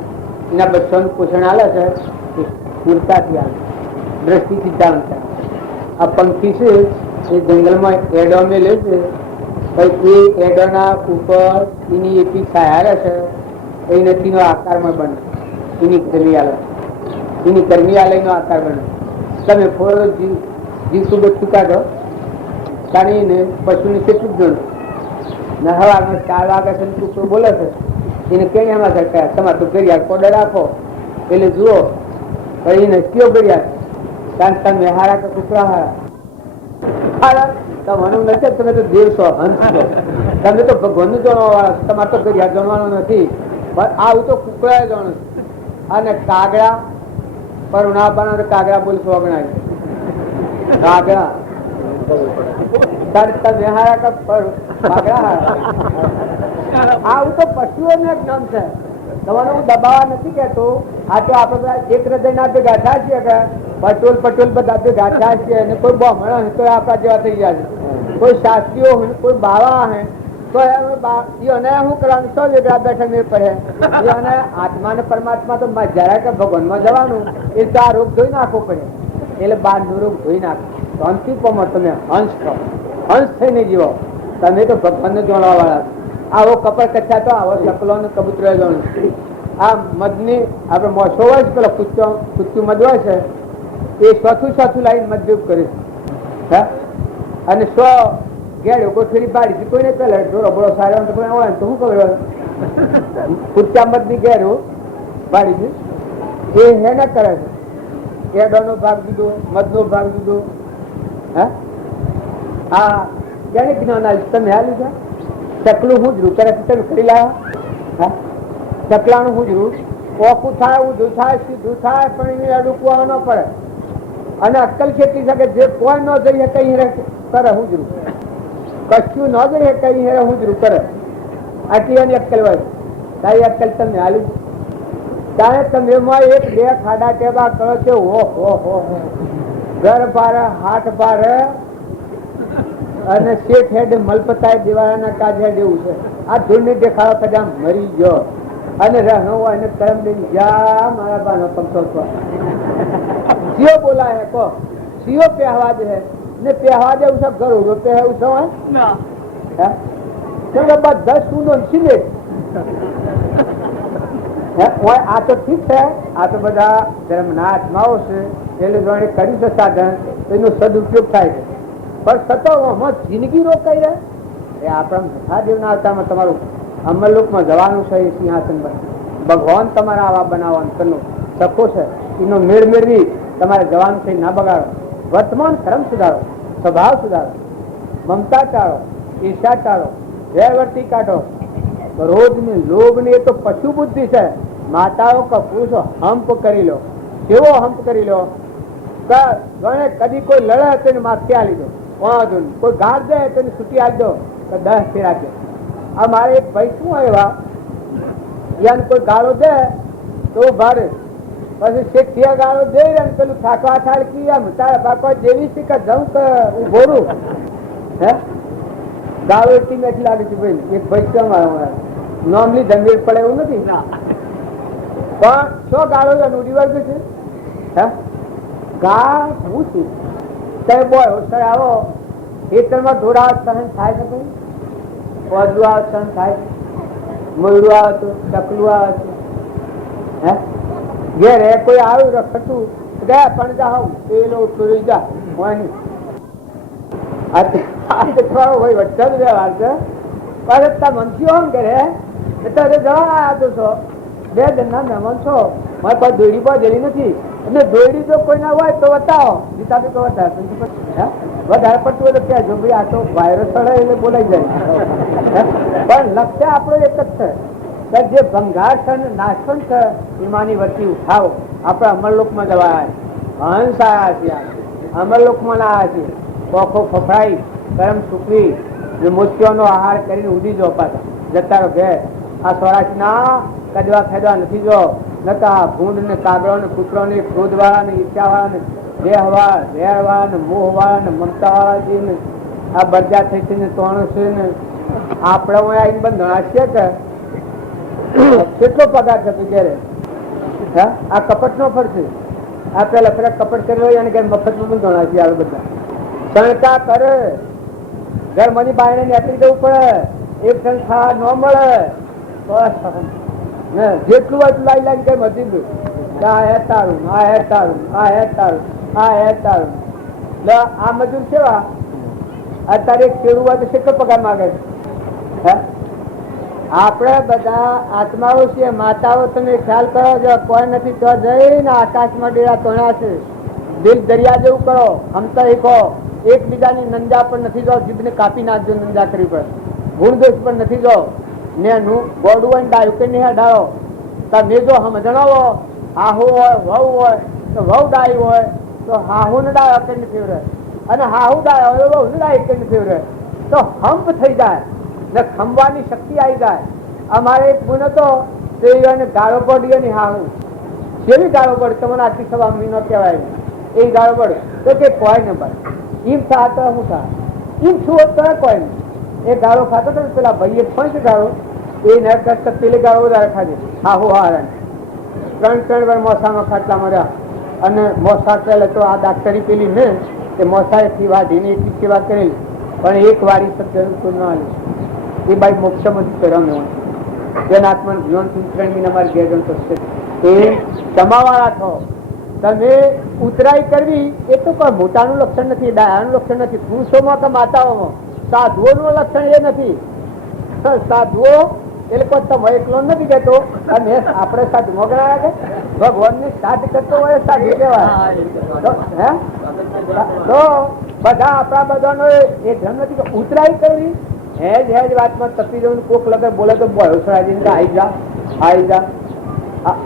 એના બચ્ચાનું પોષણ આવે છે સુરતાથી આવે, દ્રષ્ટિથી દાવણ થાય. આ પંખી છે એ જંગલમાં એડો મેલે છે, પછી એ એડોના ઉપર એની એથી છાયા છે એ નદીનો આકારમાં બને, એની ગરમિયાલયનો આકાર બને. તમે થોડો જીવતું બધું કાઢો કાઢીને પશુને કેટલું જ ગણો ને હવામાં 4 વાગ્યા સુધી કૂતરો બોલે છે એને કેમ એમાં સરકાર તમારે તો ઘડિયાળ કોડર આપો એટલે જુઓ પણ એને કયો ઘડિયાળ કારણ તમે હારા કે કૂતરા હારા તમારું નથી. તમે તો દેવ છો, હંસ છો, તમે તો ભગવાનનું જાણવા વાળા, તમારે તો ઘડિયાળ જાણવાનું નથી. પણ આવું તો કુકડા જાણું. અને કાગડા પર ના બનાવે કાગડા બોલશો અગણાય કાગડા આવું તો પશુઓને જ્ઞાન છે. તમારે હું દબાવવા નથી કેતો. આ તો આપડે બધા એક હૃદય ના બે ગાંઠા છીએ કે પટોલ બધા બે ગાંઠા છીએ અને કોઈ બ્રાહ્મણ તો આપડા જેવા થઈ ગયા છે, કોઈ શાસ્ત્રીઓ હોય, કોઈ બાવા હે તો એને શું કરવાનું તો બેઠા મેળ પડે. આત્મા ને પરમાત્મા તો જરા કે ભગવાન માં જવાનું એ તો આ રોગ ધોઈ નાખવો પડે. એટલે બાર નો રોગ ધોઈ નાખો. શાંતિ પામો, તમે હંસ છો, હંસ થઈને જીવો. તમે તો ભગવાન ને જોડવા વાળા. આવો કપડ કચ્છા તો આવો ચકલો ને કબૂતરો જોડું. આ મધની આપડે મોસો હોય છે પેલો કુચ્ચું મધ હોય છે એ ચોથું લાઈન મતભેદ કરે છે અને 100 ગેડો ગોઠવેલી બાળી કોઈને પેલા ઢોરો બોળો સારો હોય તો શું ખબર કુચ્ચા મધ ની ગેરો બાળી એ હેને કરે છે. ગેડો નો ભાગ દીધો, મધ નો ભાગ દીધો, હા ક્યારે જ્ઞાન આવ્યું તમે હાલ્યું છે ચકલું હું જ કરે તમે કરી લાવ્યા ચકલાનું હું જ ઓખું થાય ઊંધું થાય સીધું થાય પણ એને અડુકવા ન પડે અને અક્કલ કેટલી શકે જે કોઈ ન જઈએ કઈ કરે હું કશું ન જઈએ કઈ હું કરે આટલી એની અક્કલ હોય તારી અક્કલ તમે હાલી ત્યારે તમે એક બે ખાડા ટેબા કરો છો હો ઘર બાર હાથ બાર અને શેઠ હેડ મલપતાય દેવાના કાજે જેવું છે આ ધૂળની દેખાડો કદાચ મરી ગયો અને રહેનો હોય એને કરમ દઈને જા મારા બાનો પંખો સિયો બોલાય કો સિયો પહેવા દે ને પહેવા દે ઉસા ઘર ઉભો પહે ઉસા હોય હે બધા સુનો સિલે આ તો ઠીક છે આ તો બધા ધર્મના આત્માઓ છે એટલે જોડે કર્યું છે સાધન એનો સદુપયોગ થાય છે પણ સતો જિંદગી રોકાઈ રહે એ આપણા મહાદેવના અવતારમાં તમારું અમરલોકમાં જવાનું છે એ સિંહાસન પર ભગવાન તમારા આવા બનાવવાનું કરનો સખો છે એનો મેળ મેળવી તમારે જવાનું છે ના બગાડો વર્તમાન કર્મ સુધારો સ્વભાવ સુધારો મમતા ટાળો ઈર્ષા ટાળો વેરવર્તી કાઢો ક્રોધ ને લોભ ને એ તો પશુ બુદ્ધિ છે માતાઓ કે પુરુષો હંપ કરી લો કેવો હંપ કરી લો કદી કોઈ લડે તેને માથે આ લીધો વાંધો નહીં કોઈ ગાળ દે તેને છૂટી આપી દો 10 ફેરા દે આ મારે એક ભાઈ શું આવ્યા યાને કોઈ ગાળો દે તો ભારે પછી શેખ ત્યાં ગાળો દે ને પેલું થાકવા થાળકી આમ તારા બાપા જેવી છે કે જવું કે હું બોલું હે ગાળો એટલી મેઠી લાગે છે ભાઈ એક ભાઈ કેમ મારા નોર્મલી ધંધીર પડે એવું નથી પણ શું ગાળો ઉડી વર્ગ છે હે ગા હું છું તમે બોય હોશિયાર આવો ખેતરમાં ઢોરા સહન થાય છે ભાઈ પોદરું આવે સહન થાય મોયડું આવે તો ચકલું આવે છે હે ઘેર હે કોઈ આવ્યું રખતું ગયા પણ જા હું પેલો ચોરી જા હોય નહીં ભાઈ વચ્ચે જ વ્યવહાર છે પણ તા મનથી હોમ કરે એટલે જવા આવતો છો 2 જણના મહેમાન છો મારી પાસે દોડી પર જેલી નથી અને દોડી જો કોઈ ના હોય તો બતાવો ગીતાબી તો વધારે પડતું હોય તો ક્યાં જો ભાઈ આ તો વાયરસ ચડે એટલે બોલાઈ જાય પણ લક્ષ્ય આપણો એક જ છે જે ભંગાર છે ને નાશવંત છે એમાંની વચ્ચે ઉઠાવો આપણે અમરલોકમાં જવાય હંસ આવ્યા છે અમરલોકમાં લાવ્યા છે કોખો ફફડાઈ ગરમ સૂકવી મોતિયોનો આહાર કરીને ઉડી જો પાછા જતા રહો ઘેર આ સ્વરાજના કદવા ખેદવા નથી જો નકા ભૂંડ ને કાગડો ને કૂતરો ને ક્રોધ વાળા ને ઈચ્છા વાળા ને દેહવાળા વેરવાળા ને મોહ વાળા ને મમતા વાળા છે ને આ બરજા થઈ છે ને તોણ છે ને આપણે આવીને બંધાશે કે કેટલો પગાર થતો જયારે હા આ કપટ નો ફરશે આ પેલા કપટ કરેલો અને મફતમાં પણ ધોણાશે આવે બધા શણકા કરે ઘર મની બાયણે નીકળી જવું પડે એક સંસ્થા ન મળે જેટલું હોય લાઈ લાઈ કઈ મધી ગયું આ હે તારું આ હે તારું આ હે તારું આ હે તારું આ મજૂર કેવા અત્યારે ખેડૂત હોય તો કેટલો પગાર માંગે છે આપણે બધા આત્માઓ છીએ માતાઓ તમે ખ્યાલ કરો છો કોઈ નથી તો જઈને આકાશમાં ડેરા તોડ્યા છે દિલ દરિયા જેવું કરો હમતા શીખો એકબીજાની નંદા પર નથી જો જીભને કાપી નાખજો નંદા કરી પર ગુણદોષ પર નથી જો ને ગોડું હોય ડાયું કે નહીં ડાળો તમે જો હમ જણાવો હાહુ હોય વહુ હોય તો વહુ ડાયું હોય તો હાહુ ને ડાયો કે ફેવરે અને હાહુ ડાયો હોય વહુ ને ડાય કે ફેવરે તો હંપ થઈ જાય ને ખંભવાની શક્તિ આવી જાય અમારે એક ગુણ હતો તે ગાળો પડી ને હાહુ કેવી ગાળો પડે તમને આટલી સવા મહિનો કહેવાય એ ગાળો પડે તો કે કોઈ ન પડે ઈમ થા તો હું થા ઈમ છું તો કોઈ નહીં એ ગાળો ખાતો તો પેલા ભાઈએ પણ ગાળો એ ન કરતા પેલી ગાળો વધારે ખાધે હાહુ હારણ 3 વાર મોસામાં ખાટલા મળ્યા અને મોસા પહેલે તો આ ડાક્ટરી પેલી ને એ મોસાએથી વાઢીને એટલી સેવા કરેલી પણ એક વારી સત્ય ન આવી એ બાઈ મોક્ષમાં રમે જેના આત્મા જીવન ત્રણ અમારી ગેરજન થશે એ તમાવાળા થો તમે ઉતરાઈ કરવી એ તો કોઈ મોટાનું લક્ષણ નથી ડાયાનું લક્ષણ નથી પુરુષોમાં કે માતાઓમાં સાધુઓનું લક્ષણ એ નથી સાધુઓ એ લોકો તમે એકલો નથી કહેતો અને આપણે સાધુમાં ગણાયા કે ભગવાન ની સાધ કરતો હોય સાધુ કહેવાય હે તો બધા આપણા બધાનો એ ધર્મ નથી કે ઉતરાઈ કરવી, હેજ વાતમાં તપી જવું, કોક લગર બોલે તો ભરોસરાજી આવી જા આવી જા.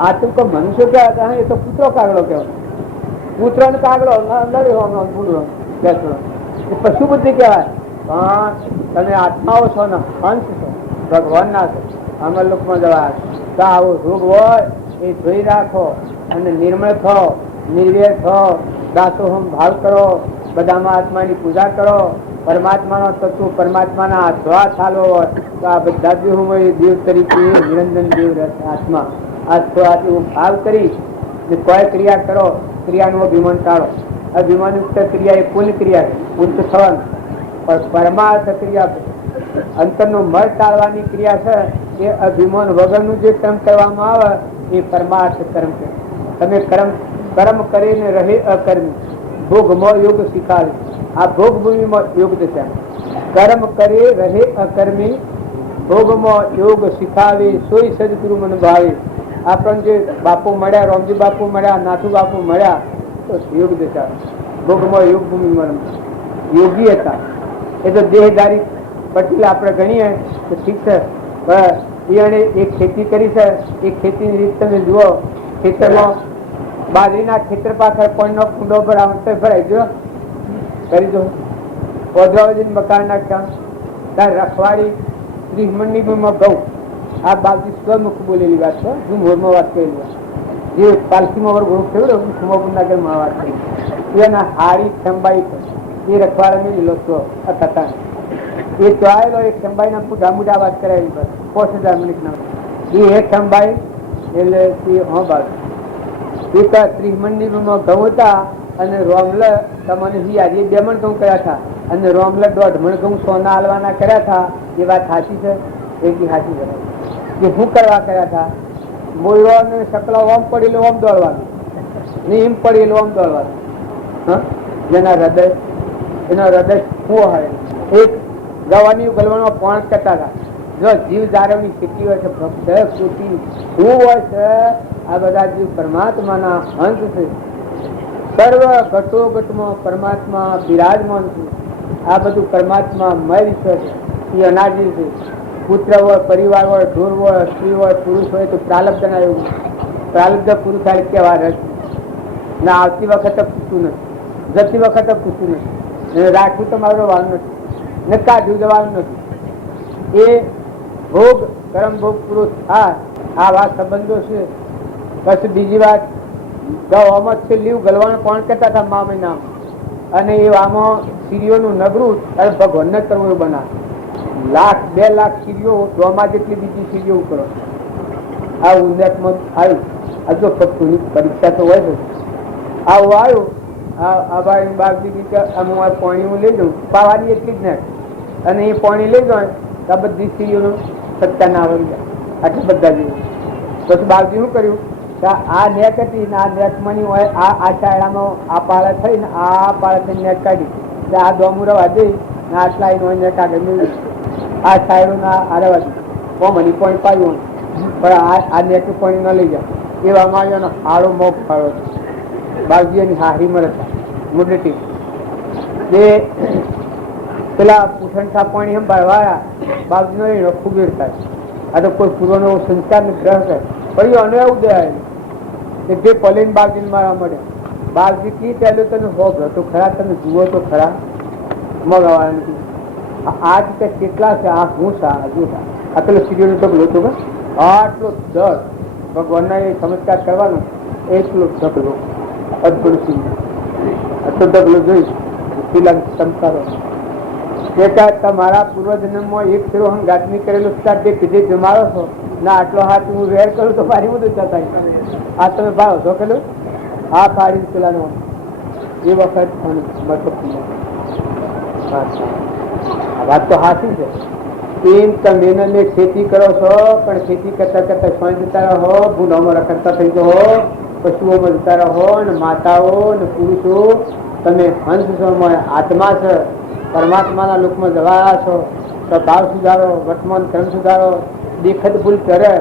આ તું કોઈ મનુષ્ય કહેવાય? એ તો કૂતરો કાગડો કહેવાય. કૂતરો ને કાગડો પશુ બુદ્ધિ કહેવાય. પણ તમે આત્માઓ છો ને, અંશ છો, ભગવાન ના છો. અમર લોકમાં જવા તો આવો રોગ હોય એ જોઈ રાખો અને નિર્મળ થો, નિર્વેર થો, દાસોહમ ભાવ કરો, બધામાં આત્માની પૂજા કરો. પરમાત્માનો તત્વ પરમાત્માના હાથ ચાલો હોય તો આ બધા દેવ તરીકે નિરંજન દેવ રહેશે. આત્મા ભાવ કરી કોઈ ક્રિયા કરો, ક્રિયાનું અભિમાન ટાળો. અભિમાન યુક્ત ક્રિયા એ પુણ્ય ક્રિયા છે, પુણ્ય થવાનું. પણ પરમાર્થ ક્રિયા અંતરનું મળ ટાળવાની ક્રિયા છે એ અભિમાન વગરનું જે કર્મ કરવામાં આવે એ પરમાર્થ કર્મ છે. તમે કર્મ કરીને રહે અકર્મી, ભોગમાં યોગ શીખાવે. આ ભોગ ભૂમિમાં યોગ દશા. કર્મ કરે રહે અકર્મી, ભોગમાં યોગ શીખાવે, સોય સદગુરુ મન ભાવે. આપણને જે બાપુ મળ્યા, રોમજી બાપુ મળ્યા, નાથુ બાપુ મળ્યા, તો યોગ દશા ભોગમાં યોગ ભૂમિમાં યોગી હતા. એ તો દેહદારી પટેલ આપણે ગણીએ તો ઠીક છે. એને એક ખેતી કરી છે, એ ખેતીની રીત તમે જુઓ. ખેતરમાં બાજરીના ખેતર પાછળ પાણીનો કુંડો ભરાઈ ગયો, કરી દો. ઓદરાવજી મકાન નાખ્યા, ત્યાં રખવાડી 30 મણની ઘઉં. આ બાપજી સ્વમુખ બોલેલી વાત છે, હું મોરમાં વાત કરેલી વાત. જે પાલખીમાં વર ગુરુ થયું ને ખુમાપુરના ઘરમાં વાત કરી. એના હાડી ખંભાઈ એ રખવાડા મેં લીલો છો હતા. એ ચાલેલો એક ખંભાઈના મોટા મોટા વાત કરાવી 5000 મિનિટના. એ એક ખંભાઈ એટલે હા બાદ એક 30 મણની ઘઉં હતા અને રોમલ તમને આજે 2 મણ ઘઉં કર્યા હતા અને રોમલ 1.5 મણ ઘઉં સોના હાલવાના કર્યા હતા. એ વાત સાચી છે? એક સાચી છે. કે શું કરવા કર્યા હતા? મોયરો ને શકલો ઓમ પડેલો ઓમ દોડવાનું ને એમ પડેલો ઓમ દોડવાનું. જેના હૃદય એના હૃદય શું હોય? એક ગવાની ગલવામાં પોણ કરતા હતા. જો જીવ જાળવણી ખેતી હોય છે, ભક્ત કોટી શું હોય છે? આ બધા જીવ પરમાત્માના અંશ છે. સર્વ ઘટોઘટમાં પરમાત્મા બિરાજમાન છે. આ બધું પરમાત્મા મય છે. એ અનાજી છે. પુત્ર હોય, પરિવાર હોય, ઢોર હોય, સ્ત્રી હોય, પુરુષ હોય તો પ્રાલબ્ધ ના એવું પ્રાલબ્ધ પુરુષાર્થ કેવા રહે ના આવતી વખતે પૂછતું નથી, જતી વખતે પૂછતું નથી, રાખવું તો મારું વાનું નથી ને કાઢ્યું જવાનું નથી. એ ભોગ કરમ ભોગ પૂરો થાય. આ વાત સંબંધો છે. પછી બીજી વાત ગવામાં છે લીવ ગલવાનું કોણ કહેતા હતા મા મહિના અને એ આમાં સીરીઓનું નગરું અને ભગવાનને કરવું એવું બનાવે. 1,00,000 2 લાખ સીરીઓ ગોમાં જેટલી બીજી સીરીઓ કરો. આ ઉન્નતમાં આવ્યું. આ જો ભક્તોની પરીક્ષા તો હોય છે. આવું આવ્યું. આ ભાઈ બાગ દીધી અમુક પાણી હું લઈ જાઉં પાવાની એટલી જ નાખ અને એ પાણી લઈ જાઉં તો આ બધી સીરીઓનું સત્તા ના આવી જાય. આટલા બધા જેવું. પછી બાગજી શું કર્યું? આ નેક હતી ને આ નેકમાંની હોય આ શાળામાં આ પાળા થઈને આ પાળા થઈને નેક કાઢી આ દોમું રવા દઈ ને આટલા આવીને નેક આગળ મેળવી આ શાયરો આ રવા દી કોમની પોઈન્ટ પાડ્યું પણ આ નેક પાણી ન લઈ જાય એવામાં આવ્યો ને હાડો મોગ ફાળો બાગજી એની હારી મળતા મુડટી જે પેલા પૂછણસા પાણી એમ ભરવાયા બાગજીનો એ ખૂબ થાય. આ તો કોઈ પૂર્વનો સંસ્કાર ને ગ્રહ છે પણ અને એવું દેવાય જે પલીન બાગજી મારવા મળે. બાગજી કી પહેલું તને હોગ તો ખરા, તમે જુઓ તો ખરા મગાવવા નથી. આ રીતે કેટલા છે? આ હું સા હજુ આ પેલો સીડીઓ ઢગલો હતો કે આટલો દર ભગવાનના એ ચમત્કાર કરવાનો એટલો ઢગલો અદભુત સીડી આટલો ઢગલો જોઈ પેલા ચમકારો તમારા પૂર્વજન્મમાં એક ફેરો ગાંઠની કરેલું જે કીધે જમાડો છો ના આટલો હાથ હું વેર કરું તો મારી બધું જતા આ તમે ભાવ છો પેલું આ પાડી પેલાનો એ વખત વાત તો હાથી છે. એમ તમે ખેતી કરો છો પણ ખેતી કરતા કરતા સ્વાઈ જતા રહો, ભૂલોમાં રખડતા થઈ જાઓ, પશુઓમાં જતા રહો ને માતાઓ ને પુરુષો તમે હંસ છો, આત્મા છે, પરમાત્માના લોકમાં જવાયા છો તો ભાવ સુધારો, વર્તમાન કર્મ સુધારો. દેખત ભૂલ કરે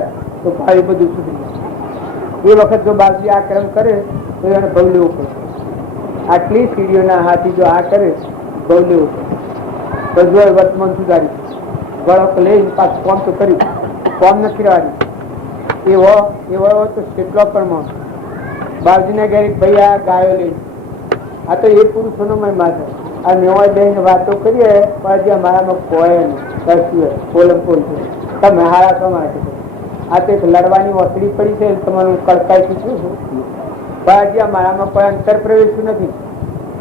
તો ભાઈ બધું સુધરી જાય. એ વખત જો બાપજી આ કર્મ કરે તો એને ભવ લેવું પડશે. આટલી સીડીઓના હાથી જો આ કરે ગૌ લેવું તો જો વર્તમાન સુધારી ગળક લઈને પાછું કોમ તો કર્યું, કોમ નથી રહેવાની એવો એવો તો કેટલો પણ બાવજીના ઘેર ભાઈ આ ગાયો લઈ, આ તો એ પુરુષોનો મહિમા છે. આ મેવા બેન વાતો કરીએ પણ અમારામાં કોઈ નહીં કશું પોલમ પોલ છે. તમે હારા છો માટે આ તો એક લડવાની ઓસડી પડી છે, તમારું કડકાઈ પૂછું છું. પણ હજી અમારામાં કોઈ અંતર પ્રવેશ્યું નથી.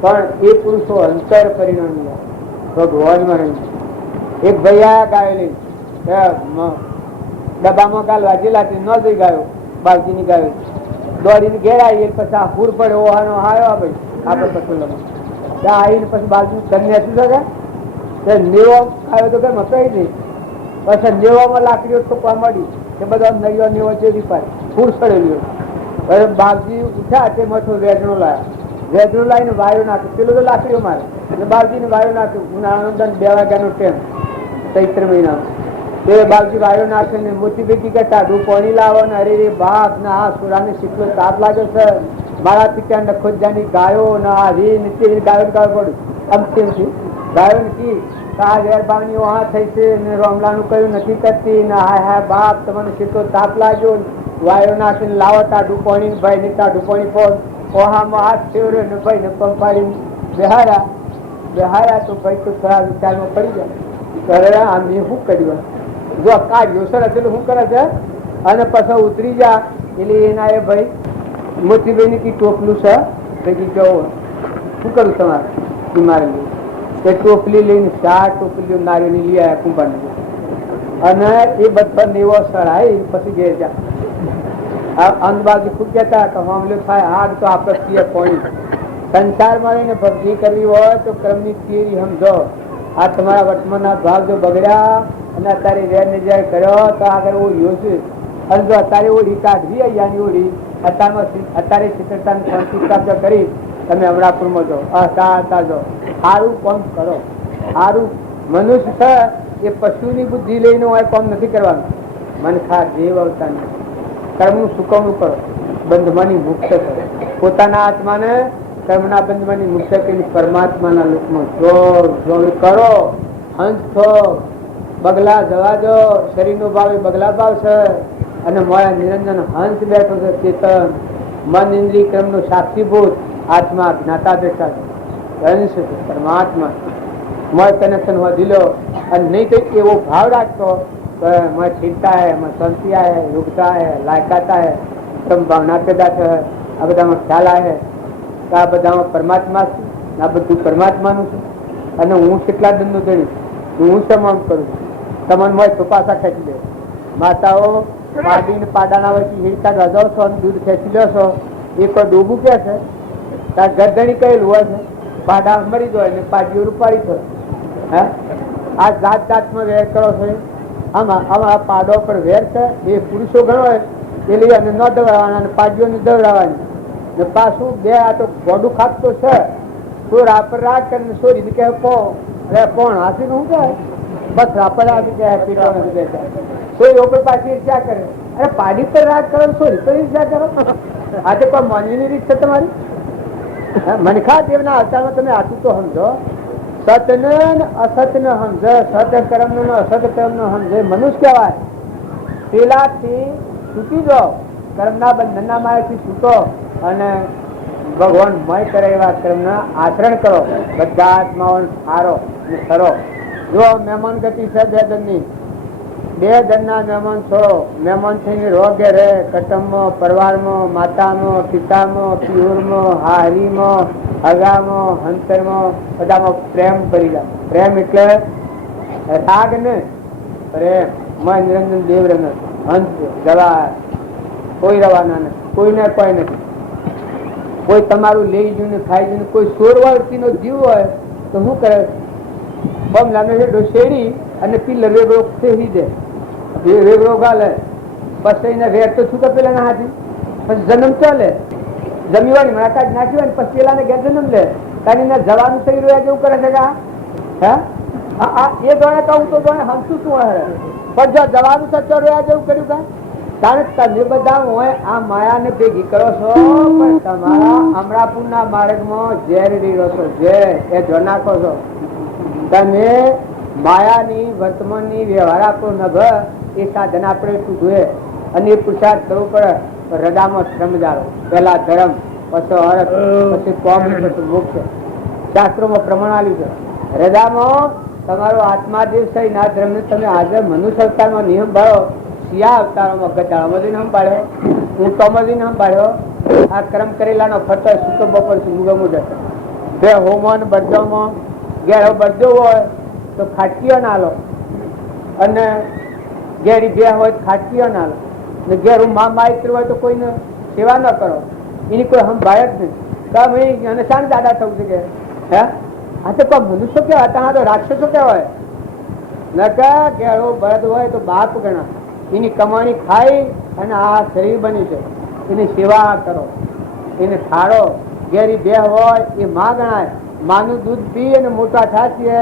પણ એ પુરુષો અંતર પરિણામી ભગવાનમાં રહી. એક ભાઈ આ ગાયો લઈ ડબ્બામાં ગાલ વાજેલા ન જઈ ગાયો બાવજીની ગાયો દોડીને ઘેર આવી પછી આ પૂર પડે ઓહાનો આવ્યો ભાઈ આપડે પટોલામાં ત્યાં આવીને પછી બાજુ કન્યા શું થશે નેવો આવ્યો તો કઈ મકાઈ નહીં. પછી નેવામાં લાકડીઓ તો કોણ મળી કે બધા નળીઓ નેવો ચેરી પાય ફૂર સડેલી હોય. બાવજી ઉઠ્યા તે મઠો વેજણો લાયા, વેજણો લાવીને વાયુ નાખ્યું, પેલું તો લાકડીઓ મારે એટલે બાવજીને વાયુ નાખ્યું. ઉનાળાનો દંડ 2 વાગ્યાનો ટેમ ચૈત્ર મહિનામાં તે બાવજી વાયુ નાખે ને મોટી બેટી કે ટાઢું પાણી લાવો ને અરે રે બાપ ને આ સુરાને શીખલો તાપ લાગે છે મારા પિતા નખોજાની ગાયો ને આ રી નીચે ગાયો ગાયો પડ્યું અંતિમથી ગાયો નથી આ વેરબાની વહા થઈ છે ને રોમલાનું કયું નથી કરતી ને હાય હાય બાપ તમને શીખલો તાપ લાગ્યો વાયુ નાખીને લાવો ટાઢું પાણી ભાઈ ને ટાઢું પાણી ફોન ઓહામાં હાથ ફેર્યો ને ભાઈ ને પંપાડીને બેહાર્યા તો ભાઈ તો થોડા વિચારમાં પડી જાય આમ શું કર્યું જો કાઢ્યો સર એટલે શું કરે છે અને પછી ઉતરી જા એટલે એના એ ભાઈ મોતીભાઈ ની ટોપલું છે ભેગી જવું શું કરું તમારે બીમારે એ ટોપલી લઈને 4 ટોપલીઓ નારીઓની લઈ આવ્યા કુંભાર અને એ બધા નેવો સળાઈ પછી ઘેર જા અંધબાજી ખૂબ કહેતા કે મામલો થાય હાડ તો આપણે પાણી સંસારમાં રહીને ભક્તિ કરવી હોય તો ક્રમની થિયરી સમજો. આ તમારા વર્તમાનના ભાગ જો બગડ્યા અને અત્યારે વેર નિર્જય કર્યો તો આગળ ઓળી હશે અને જો અત્યારે ઓળી કાઢવી અહીંયાની ઓળી અત્યારે ચિત્રતાની શાંતિ પ્રાપ્ત કરી તમે અમરાપુરમાં જો અહતા જો સારું કામ કરો. સારું મનુષ્ય છે એ પશુની બુદ્ધિ લઈને હોય કામ નથી કરવાનું. મનખા દેવ અવતારની કર્મનું સુકવણું કરો, બંધમાંથી મુક્ત કરો, પોતાના આત્માને કર્મના બંધમાંથી મુક્ત કરી પરમાત્માના લોકમાં જો કરો. હંસ છો બગલા જવા દો, શરીરનો ભાવ એ બગલા ભાવ છે અને મોયા નિરંજન હંસ બેઠો છે ચેતન મન ઇન્દ્રિય ક્રમનો સાક્ષીભૂત આત્મા જ્ઞાતા બેઠા છે અંશ છે પરમાત્મા મોય કનેક્શન વધી લો. અને નહીં તો એવો ભાવ રાખતો मैं ठीकता है, मैं संतिया है, योग्यता है, लायकाता है, क्रम भावना पैदा है, આ બધામાં ખ્યાલ આવે કે આ બધામાં પરમાત્મા છે, આ બધું પરમાત્માનું છે અને હું કેટલા દંડનું દળીશ હું તમામ કરું છું. તમને મોય તો પાછા ખેંચી લે. માતાઓ પાડીને પાડાના વચ્ચે હિરતા ગાજાવ છો અને દૂધ ખેંચી લો છો એ કોઈ ડૂબું કે છે ત્યાં ગરદણી કહેલું હોય છે પાડા મરી જાય ને પાડીઓ રૂપાડી થયો. હે આ જાત જાતમાં વેર કરો છો. આમાં પાડો પર વેર છે એ પુરુષો ગણો હોય એ લઈ અને ન દવડાવવાના અને પાડીઓને દવડાવવાની ને પાછું બે આ તો ગોડું ખાતું છે તો રાપર રાગ કરીને સોરી કે પોણ હાથી નું કહેવાય બસ રાપર આપી કે પીટો નથી બેઠા સોરી ઉપર પાછી ઈર્ષા કરે. અરે પાડી પર રાગ કરો સોરી પર ઈર્ષા કરો. આજે કોઈ માનવીની રીત છે તમારી? મનખા દેવના અવતારમાં તમે આટલું તો સમજો. સતને અસતને સમજે, સત કર્મ નો અસત કર્મ નો સમજે મનુષ્ય કહેવાય. પેલાથી છૂટી જાઓ, કર્મના બંધનના માયાથી છૂટો અને ભગવાન મય કરે એવા કર્મના આચરણ કરો. બધા આત્માઓ સારો અને સરો. જો મહેમાન ગતિ છે બે દનના મહેમાન છો. મહેમાન થઈને રોગે રહે કુટુંબમાં, પરિવારમાં, માતામાં, પિતામાં, પિયુરમાં, હારીમાં, હગામાં, હંતરમાં બધામાં પ્રેમ કરી જાય. પ્રેમ એટલે રાગ ને પ્રેમ. મય નિરંજન દેવ રંગ હંસ જવા કોઈ રવાના નથી, કોઈને કોઈ નથી. કોઈ તમારું લઈ જઈને ખાઈ જઈને કોઈ સોરવાળતી નો જીવ હોય તો શું કરે? બમ લાગે છે ડોસેડી અને પિલ્લર વેગળો ફેરી દે, વેગળો ગાલે પછી એને વેર તો છૂટા પેલા ના હાથી પછી જન્મ ચાલે જમીવાળી માતા જ નાખી હોય ને પછી પેલા ને ઘેર જન્મ લે કારણ એને જવાનું થઈ રહ્યા જેવું કરે છે. એ જોડે કહું તો જોડે હમશું શું હે પણ જો જવાનું સચ્ચો રહ્યા જેવું કર્યું કા તારે તમે બધા હોય આ માયાને ભેગી કરો છો, પણ તમારા અમરાપુરના માર્ગમાં ઝેર રીરો છો, ઝેર એ જો નાખો છો. તમે માયાની વર્તમાનની વ્યવહાર આપણો નભ એ સાધન આપણે શું જોઈએ અને એ પુરુષાર્થ કરવું પડે. હૃદયમાં શ્રમ જાળો, પેલા ધર્મ, પછી અર્થ, પછી કોમ, પછી મોક્ષ. શાસ્ત્રોમાં પ્રમાણ આપ્યું છે. હૃદયમાં તમારો આત્મા જે છે ના ધર્મ ને તમે હાજર મનુષ્ય અવતારમાં નિયમ પાડો, શિયા અવતારોમાં ગધાડામાં નિયમ પાડ્યો, ઊંટોમાં નિયમ પાડ્યો. આ કર્મ કરેલાનો ફટો સૂતો બપોર મુગો મુજબ બે હોમોન બરદોમાં ઘેરો બરદો હોય તો ખાટકીઓ ના લો, અને ઘેરી બે હોય તો ખાટકીઓ ના લો, ને ઘેરું માઇત્ર હોય તો કોઈને સેવા ન કરો, એની કોઈ સંભાળ જ નહીં. તમે અને શાન દાદા થવું છે કે હે આ તો કોઈ મનુષ્ય કેવાય, ત્યાં તો રાક્ષસો કહેવાય. નકા ઘેરો બળદ હોય તો બાપ ગણા, એની કમાણી ખાઈ અને આ શરીર બની છે, એની સેવા કરો, એને થાળો. ઘેરી બે હોય એ માં ગણાય, માનું દૂધ પી અને મોટા થાય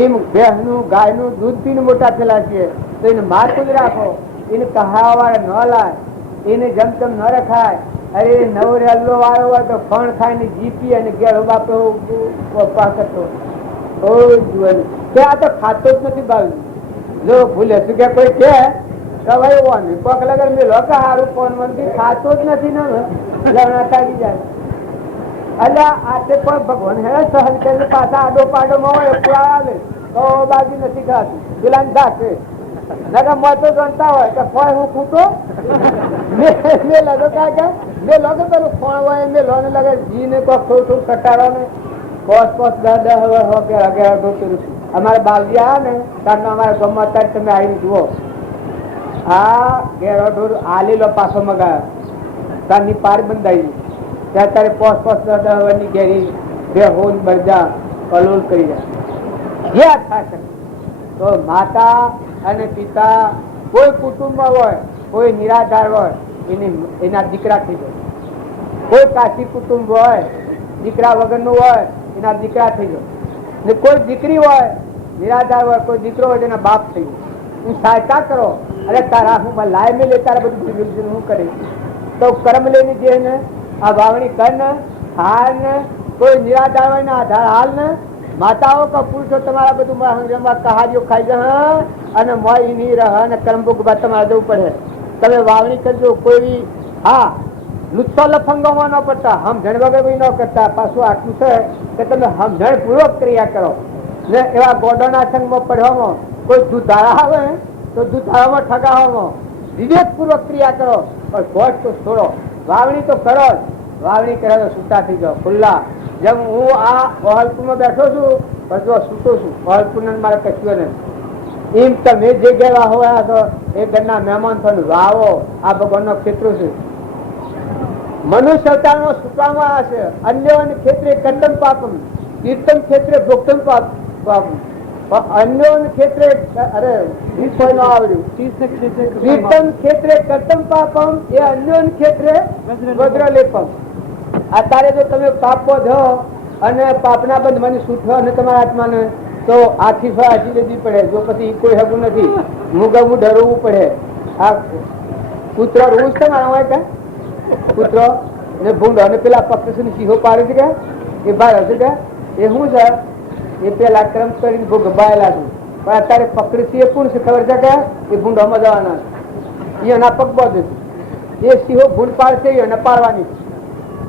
એમ ભેંસનું ગાયનું દૂધ પીને મોટા થયેલા છીએ તો એને માથું જ રાખો, એને કહાવાળા ન લાય, એને જમતમ ન રખાય. અરે નવો રેલો વાળો હોય તો ફણ ખાઈને જીપી અને ઘેરો બાપો કરતો આ તો ખાતો જ નથી. ભાવ જો ભૂલે શું કે કોઈ કે ભાઈ ઓને પગ લગર મેલો કે સારું ફોન મન ખાતો જ નથી ને લવણા થાકી જાય. એટલે આ તે પણ ભગવાન હે સહન કરીને પાછા આડો પાડો માં હોય પૂરા આવે તો બાજુ નથી ખાતું પેલા ધાકે નકા મોતો ગણતા હોય કે ફળ હું ખૂટો મેં લગો કાંઈ મેં લગો પેલું ફળ હોય મેં લોને લગે જી ને કોઈ થોડું કટારો ને પોસ પોસ 10 અમારે બાલજી આવ્યા ને તારનો અમારા ગામમાં અત્યારે તમે આવી જુઓ આ ઘેરો ઢોર આલેલો પાછો મગાયો તારની પાર બંધાઈ ત્યાં તારે પોસ પોસ 10 ની ઘેરી બે હોન બરજા કલોલ કરી જાય જે થશે. તો માતા અને પિતા કોઈ કુટુંબમાં હોય, કોઈ નિરાધાર હોય એના દીકરા થઈ જાય, કોઈ કાશી કુટુંબ હોય દીકરા વગરનું હોય એના દીકરા થઈ જાય, ને કોઈ દીકરી હોય નિરાધાર હોય, કોઈ દીકરો હોય એના બાપ થઈ જાય. હું સહાયતા કરો અરે તારા હું લાય મેં લે તારા બધું હું કરી તો કર્મ લઈને જે ને આ વાવણી કર ને હાર ને કોઈ નિરાધાર હોય ને આધાર હાલ ને માતાઓ કે પુરુષો તમારા બધું કહારીઓ ખાઈ જાય અને મોય નહીં રહે અને કર્મભોગ તમારે જવું પડે. તમે વાવણી કરજો કોઈ હા લુચ્છો લફંગોમાં ન પડતા, સમજણ વગર બી ન કરતા. પાછું આટલું છે કે તમે સમજણ પૂર્વક ક્રિયા કરો ને એવા ગોડોના સંગમાં પડવામાં કોઈ દૂધાળા આવે તો દૂધાળામાં ઠગાવવામાં વિવેક પૂર્વક ક્રિયા કરો, પણ ગોળ તો છોડો. વાવણી તો કરો જ, વાવણી કરે તો છૂટા થઈ જાઓ ખુલ્લા. જેમ હું આ વહલપુરમાં બેઠો છું પણ જો છૂટો છું વહલપુર મારે કશું નહીં. એમ તમે જે ગયા હોય તો એ ઘરના મહેમાન થઈને વાવો, આ ભગવાનનો ક્ષેત્ર છે. મનુષ્ય અવતારમાં સુકામાં હશે અન્ય ક્ષેત્રે કંડમ પાપમ કીર્તન ક્ષેત્રે ભોક્તમ પાપમ અન્ય ક્ષેત્રે અરે આવડ્યું કીર્તન ક્ષેત્રે કંડમ પાપમ એ અન્ય ક્ષેત્રે વજ્રલેપમ. અત્યારે જો તમે પાપ ધો અને પાપના બંધ મને છૂટો અને તમારા આત્માને તો આખી ફાંસી લેવી પડે. જો પછી કોઈ હગું નથી મુગમું ડરવું પડે. આ કૂતરો રોજ તમારા હોય કે કૂતરો ને ભૂંડો અને પેલા પક્ષી સિંહો પાડે છે કે એ બહાર હશે કે એ શું છે એ પેલા ક્રમ કરીને ભોગવાયેલા છે. પણ અત્યારે પકડી એ કોણ છે ખબર છે કે એ ભૂંડોમાં જવાના છે, એના પગ બધે એ સિંહો ભૂંડ પાડશે એને પાડવાની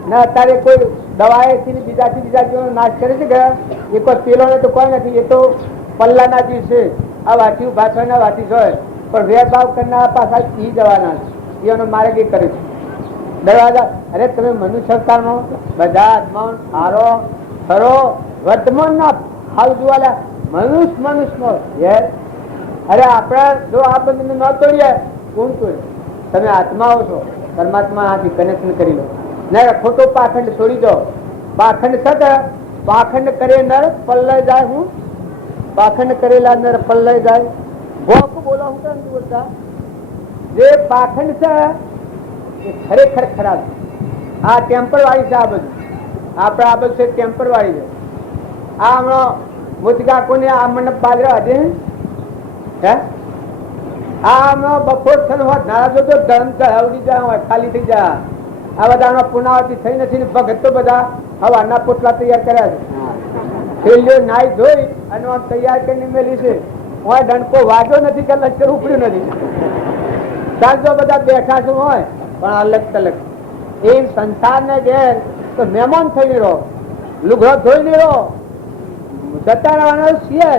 ને અત્યારે કોઈ દવાએથી બીજા જીવનો નાશ કરે છે કે એ કોઈ પેલો ને તો કોઈ નથી. એ તો પલ્લાના જીવ છે, આ વાથી ભાષાના વાથી હોય પણ વેરભાવ કરનારા પાછા ઈ જવાના છે, એનો માર્ગ એ કરે છે દરવાજા. અરે તમે મનુષ્ય અવતારમાં બધા આત્માઓ હારો ખરો વર્તમાન ના હાલ જોવાલા મનુષ્ય અરે આપણે જો આ બંધને ન તોડીએ કોણ તોડે? તમે આત્માઓ છો, પરમાત્મા આથી કનેક્શન કરી લો ને ખોટો પાખંડ છોડી દો. પાખંડ સદ પાખંડ કરે નર પલ્લય જાય. હું પાખંડ કરેલા નર પલ્લય જાય. ભોક બોલો હું કેમ બોલતા જે પાખંડ છે એ ખરેખર ખરાબ. આ ટેમ્પર વાળી છે, આ બધું આપડે આ બધું છે ટેમ્પર વાળી છે. આ હમણાં મોતિકા કોને આ મંડપ બાજરા હજે હે આનો બપોર થયો હોય નારાજો તો ધર્મ ચડાવડી જાય હોય ખાલી થઈ જાય. આ બધાનો પુનાવતી થઈ નથી ને ભગત તો બધા હવાના પોટલા તૈયાર કર્યા છે. થેલીઓ નાઈ ધોઈ અને આમ તૈયાર કરીને મેલી છે. હોય ડંકો વાગ્યો નથી કે લશ્કર ઉપડ્યું નથી. ચાલ જો બધા બેઠા છે હોય પણ અલગ તલગ એ સંસાર ને ઘેર તો મહેમાન થઈ રહો, લુગડો ધોઈ રહો, જતા રહેવાનો છીએ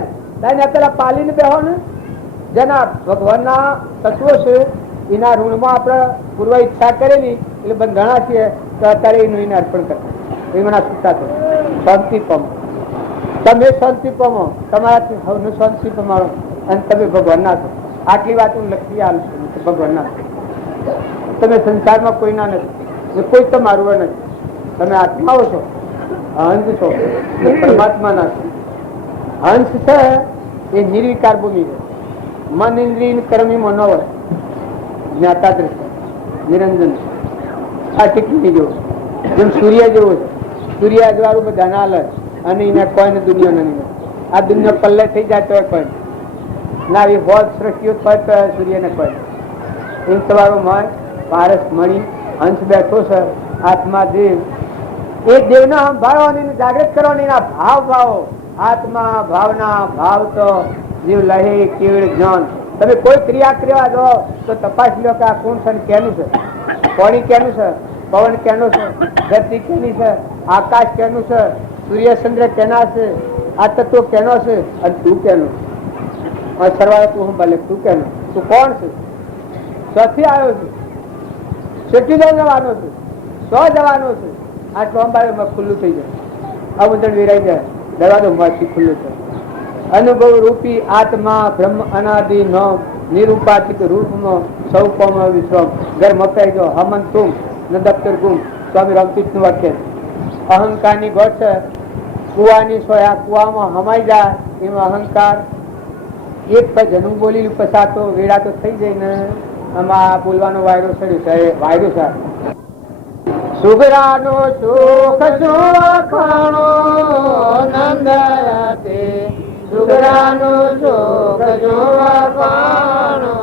જ પેલા પાલીને બેહો ને જેના ભગવાનના તત્વો છે એના ઋણમાં આપણે પૂર્વ ઈચ્છા કરેલી એટલે બંધાણા છીએ તો અત્યારે એનું એને અર્પણ કરતા એમના છૂટા થયો. શાંતિ પામો, તમે શાંતિ પામો, તમારાથી હવનું શાંતિ પમાડો અને તમે ભગવાનના છો. આટલી વાત હું લખી આવું છું ભગવાનના છો. તમે સંસારમાં કોઈના નથી, કોઈ તમારું નથી. તમે આત્માઓ છો, હંસ છો, પરમાત્માના છો. હંસ છે એ નિર્વિકાર ભૂમિ છે. મન ઇન્દ્રિય કર્મીમાં ન હોય, જ્ઞાતા દ્રષ્ટિ નિરંજન આ ટીકડી જેવું જેમ સૂર્ય જેવું છે. સૂર્ય અજવાળું બધા ના લે અને એને કોઈને દુનિયા નથી. આ દુનિયા પલ્લે થઈ જાય તો કોઈ ના એ હોત સૃષ્ટિઓ થાય તો સૂર્યને કોઈ એમ તમારું મન પારસ મણી હંસ બેઠો છે. આત્મા દેવ એ દેવના સંભાળવાની જાગૃત કરવાની એના ભાવ ભાવો આત્મા ભાવના ભાવ તો જીવ લહે કેવળ જ્ઞાન. તમે કોઈ ક્રિયા કરવા દો તો તપાસ લો કે આ કોણ છે કેનું છે, પાણી કેનું છે, પવન કેનું છે, ધરતી કેની છે, આકાશ કેનું છે, સૂર્ય ચંદ્ર કેના છે, આ તત્વ કેનો છે અને તું કેનું. સરવાળો તું ભલે તું કેનું, તું કોણ છે, સ્વથી આવ્યો છે, કેટલી જવાનો છે, સો જવાનો છે. આટલું અંબાળે ખુલ્લું થઈ જાય, અમુદણ વિરાઈ જાય, દરવાજો માંથી ખુલ્લું છે. અનુભવ રૂપી આત્મા બ્રહ્મ અનાદિ ન નિરૂપાતિક રૂપમાં સૌ કોમ વિશ્વમ ઘર મકાઈ જો હમન તુમ ન દફતર ગુમ. સ્વામી રામકૃષ્ણ નું વાક્ય. અહંકાર ની ગોઠ છે કુવાની સોયા કુવામાં હમાઈ જાય એમાં અહંકાર એક પર જનું બોલી પસાતો વેડા તો થઈ જાય ને આમાં બોલવાનો વાયરો ચડ્યો છે. વાયરો છે સુગરાનો સુખ સુખાણો નંદયાતે, સુગરાનો સુખ સુખાણો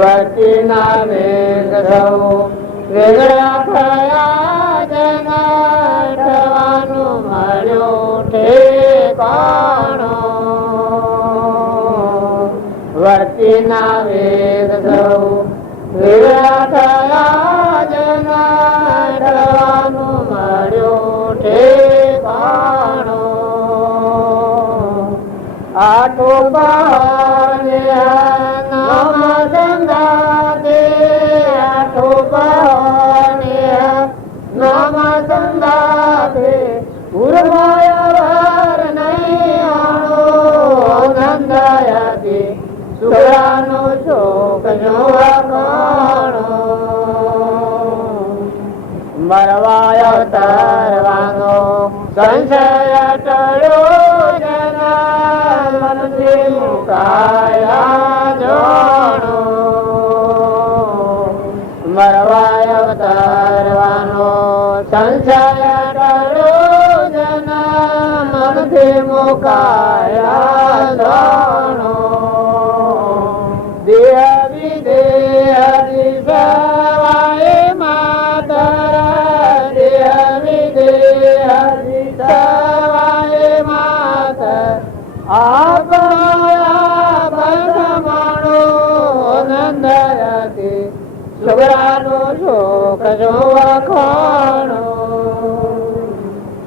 વર્તીના વેગ સૌ વેગળા થયા જના થવાનું મળ્યું ઠેકાણો. વર્તીના વેગ સૌ વેગળા થયા જના થવાનું મળ્યું ઠેકાણો. આઠો બહાને નામ સંગાતે, આઠો બહાને નામ સંગાતે, ઉર્માયવાર નહીં આણો નંદાયાથી સુરાનો શોક જોવા કોણો. મરવાય અવતારવાનો સંશય ટળ્યો જના મનથી મુકાયા જોણો. મરવાય અવતારવાનો સંશય ટળ્યો જના મનથી મુકાયા જોણો. દેહ વિદેહ દિશવાય માતર, દેહ વિદેહ દિશવાય માતર, આપણા બસમાણો નંદયાતે, સુગરાનો શોક જોવા કોણો.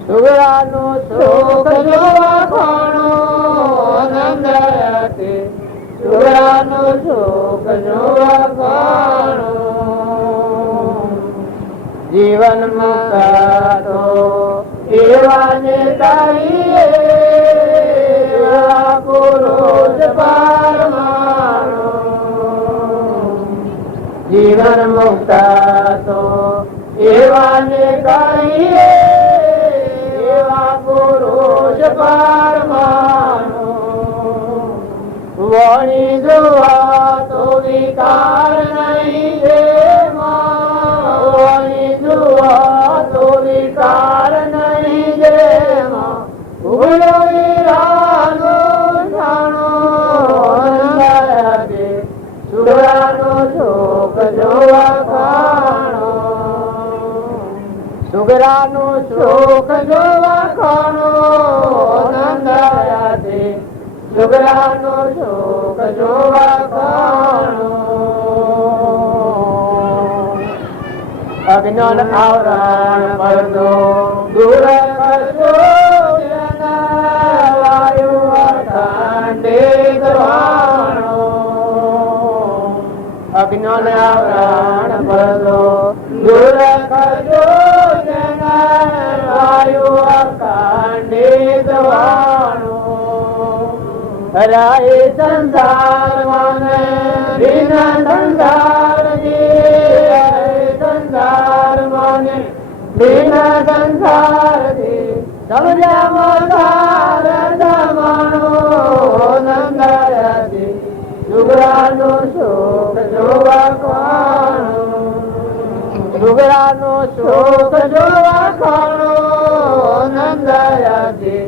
સુગરાનો શોક જોવા કોણો નંદયાતે, સુગરાનો શોક જોવા કોણો. જીવન મુક્તો એવાને કહીએ પુરુષ પરમાણુ. જીવન મુક્તો એવાને કહીએ એવા પુરુષ પરમાણુ. વણી જોવા તો વિકાર નહીં જેમાં, વણી જોવા તો વિકાર નહીં જેમાં, ઉગડો હીરાનો જાણો સુગરાનો શોક જોવા ખાણો, સુગરાનો શોક જોવા ખાણો, નંદાયાથી સુગરાનો શોક જોવા ખાણો. અજ્ઞાન આવરણ પડદો દૂર કરશો, વાયુ અખંડિત વાણો. અજ્ઞાન આવરણ પડદો દૂર કરશો, વાયુ અખંડિત વાણો. રાય સંસાર મને દિન સંસાર સંસાર મને દિન સંસાર સમજામાં સાર જમાણો, નંદાયાથી સુગરાનો શોક જોવા ખાણો, સુગરાનો શોક જોવા ખાણો, નંદાયાથી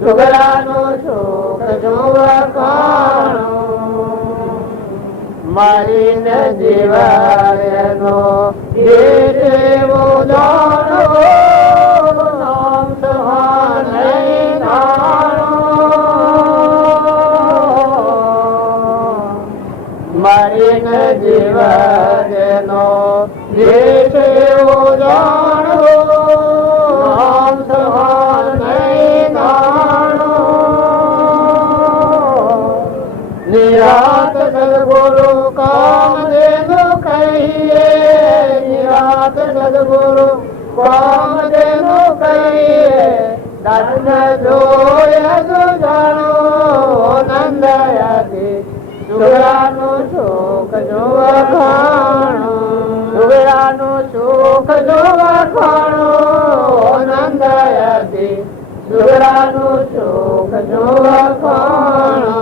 સુગરાનો શોક જોવા ખાણો. મારીને જીવાયનો દેવો જાણો, નામ સહાન જાણો. મારીને જીવાયનો દેવો જાણો, નામ સહાન જાણો. નિરાત સદગુરુ કામધેનુ કહીએ, નિરાત સદગુરુ કામધેનુ કહીએ. દાસન જોય જાણો, નંદાયાથી સુગરાનો શોક જોવા ખાણો, સુગરાનો શોક જોવા ખાણો, નંદાયાથી સુગરાનો શોક જોવા ખાણો.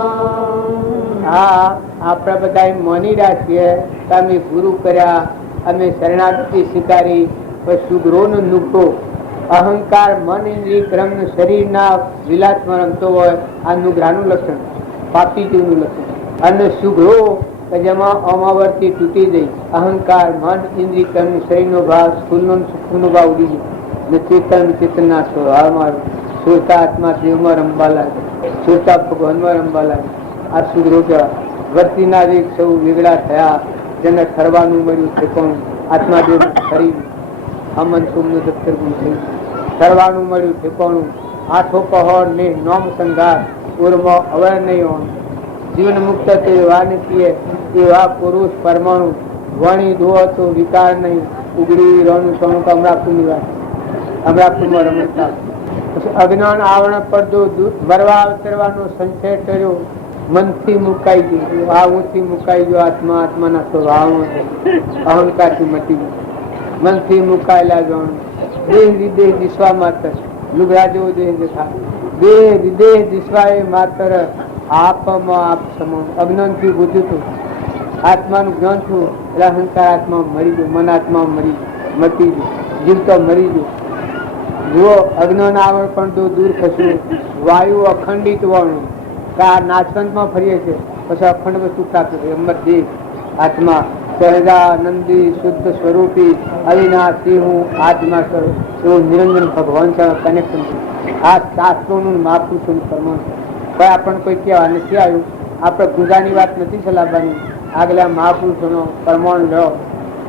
હા, આપણે બધા મોની રાખીએ કે અમે ગુરુ કર્યા, અમે શરણાગતિ સ્વીકારી, પણ સુગ્રોનો નુકતો અહંકાર મન ઇન્દ્રિય ક્રમ શરીરના વિલાસમાં રમતો હોય, આ નુગ્રાનું લક્ષણ, પાપી જીવનું લક્ષણ. અને સુગ્રો કે જેમાં અમાવર્તી તૂટી જાય, અહંકાર મન ઇન્દ્રિય કર્મ શરીરનો ભાવ, સ્થૂલનો સૂક્ષ્મનો ભાવ ઉડી જાય ને ચેતન ચેતનના સ્વભાવમાં સુરતા આત્મા દેવમાં રમવા લાગે, સુરતા ભગવાનમાં રમવા લાગે. આ સુગ્રો કહેવાય. વર્તીના વેગ સૌ વેગળા થયા, જેને ઠરવાનું મળ્યું ઠેકાણું, આત્માદેવ ફરી અમન સોમનું દફતર ગુણ થયું. ઠરવાનું મળ્યું ઠેકાણું, આઠો પહોળ ને નોમ સંઘાર, ઉર્મો અવર નહીં હોણ. જીવન મુક્ત તે વાનકીય એવા પુરુષ પરમાણુ, વણી દો તો વિકાર નહીં, ઉગડી રોનું સોનું અમરાપુરની વાત, અમરાપુરમાં રમતા. અજ્ઞાન આવરણ પડદો ભરવા અવતરવાનો સંચય કર્યો, મનથી મુકાઈ ગયું, આ ઊંચી મુકાઈ ગયો આત્મા, આત્માના સ્વભાવમાં અહંકારથી મટી ગયું. મનથી મુકાયેલા જાણું, દેહ વિદેહ દિશવા માત્ર, લુગડા જેવો દેહ દેખા, દેહ વિદેહ દિશવા એ માત્ર આપમાં આપ સમાન. અજ્ઞાનથી બુદ્ધું હતું, આત્માનું જ્ઞાન થયું એટલે અહંકાર આત્મા મરી ગયો, મન આત્મા મટી ગયો, જીવ તો મરી ગયો. જુઓ, અજ્ઞાન આવરણ પણ દૂર થશું, વાયુ અખંડિત વાળું. નાચવંતમાં ફરીએ છીએ, પછી અખંડ વસ્તુ પ્રાપ્ત થઈ. અમર દેહ આત્મા સહજાનંદી શુદ્ધ સ્વરૂપી અવિનાશી હું આત્મા કરું એવું નિરંજન ભગવાન સાથે કનેક્શન છે. આ શાસ્ત્રોનું મહાપુરુષોનું પ્રમાણ છે. કોઈ આપણને કોઈ કહેવા નથી આવ્યું, આપણે ગુજાની વાત નથી ચલાવવાની. આગલા મહાપુરુષોનો પ્રમાણ લો.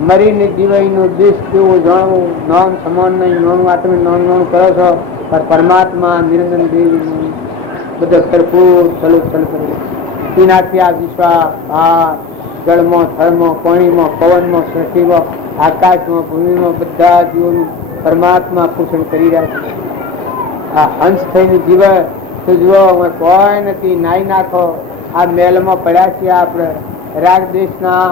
મરીને જીવાઈનો દેશ કેવો જાણવું, નોન સમાન નહીં, નોનું આ તમે નોન નોન કરો છો, પણ પરમાત્મા નિરંજન દેવી બધો સરખું ચલો ચલ કરે. એનાથી આ વિશ્વાસ આ જળમાં, થળમાં, પાણીમાં, પવનમાં, સૃષ્ટિમાં, આકાશમાં, ભૂમિમાં બધા જીવોનું પરમાત્મા પોષણ કરી રહ્યા છે. આ હંસ થઈને જીવે તો જુઓ કોઈ નથી, નાઈ નાખો. આ મેલમાં પડ્યા છીએ આપણે, રાગ દેશના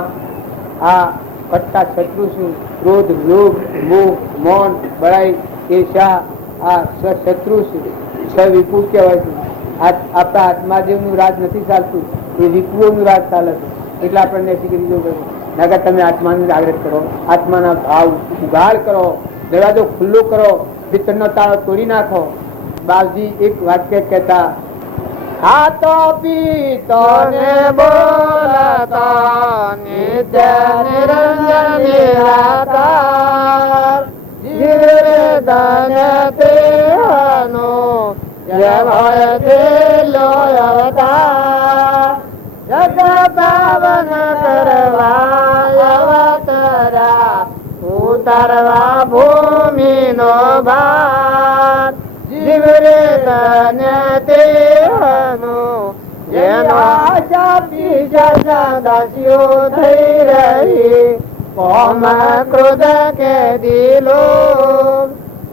આ ખટ્ટા શત્રુ છું, ક્રોધ, લોભ, મોહ, મૌન, બળાઈ, ઈર્ષા, આ શત્રુ છે, વિપુ કહેવાય છે. આપણા આત્માદેવનું રાજ નથી ચાલતું, એ વિપુઓનું રાજ ચાલે છે. એટલે આપણને શીખી દીધું નગર તમે આત્માનો જાગૃત કરો, આત્માના ભાવ ઉગાડ કરો, દરવાજો ખુલ્લો કરો, ભીતરનો તાળો તોડી નાખો. બાપજી એક વાક્ય કહેતા, ખાતો પીતો ને બોલતો નિત્ય નિરંજન નિરાકાર જીવે ધન તેહનો જેમ હોય તે લો અવતાર જગ પાવન કરવા અવતરા ઉતારવા ભૂમિનો ભાર જીવ રે ધન તેહનો જેનો આશા પીછા દાસીઓ થઈ રહી કોમ ક્રોધ કે દિલો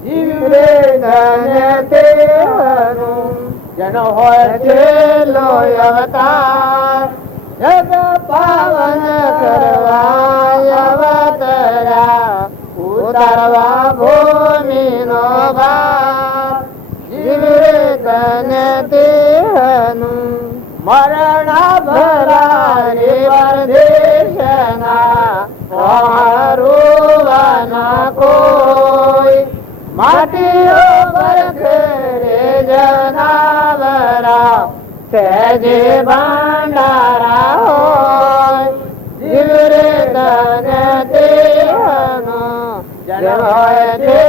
જીવ રે ધન તેહનો જેનો હોય છે લો અવતાર જગ પાવન કરવા અવતરા ઉતારવા ભૂમિનો ભાર જીવ રે ધન તેહનું મરણ ભરા રે પરદેશના પહારુવાના કોઈ માટીઓ બરખે રે જનાવરા સહેજે ભાંડારા હોય જીવ રે ધન તેહનો જન હોય છે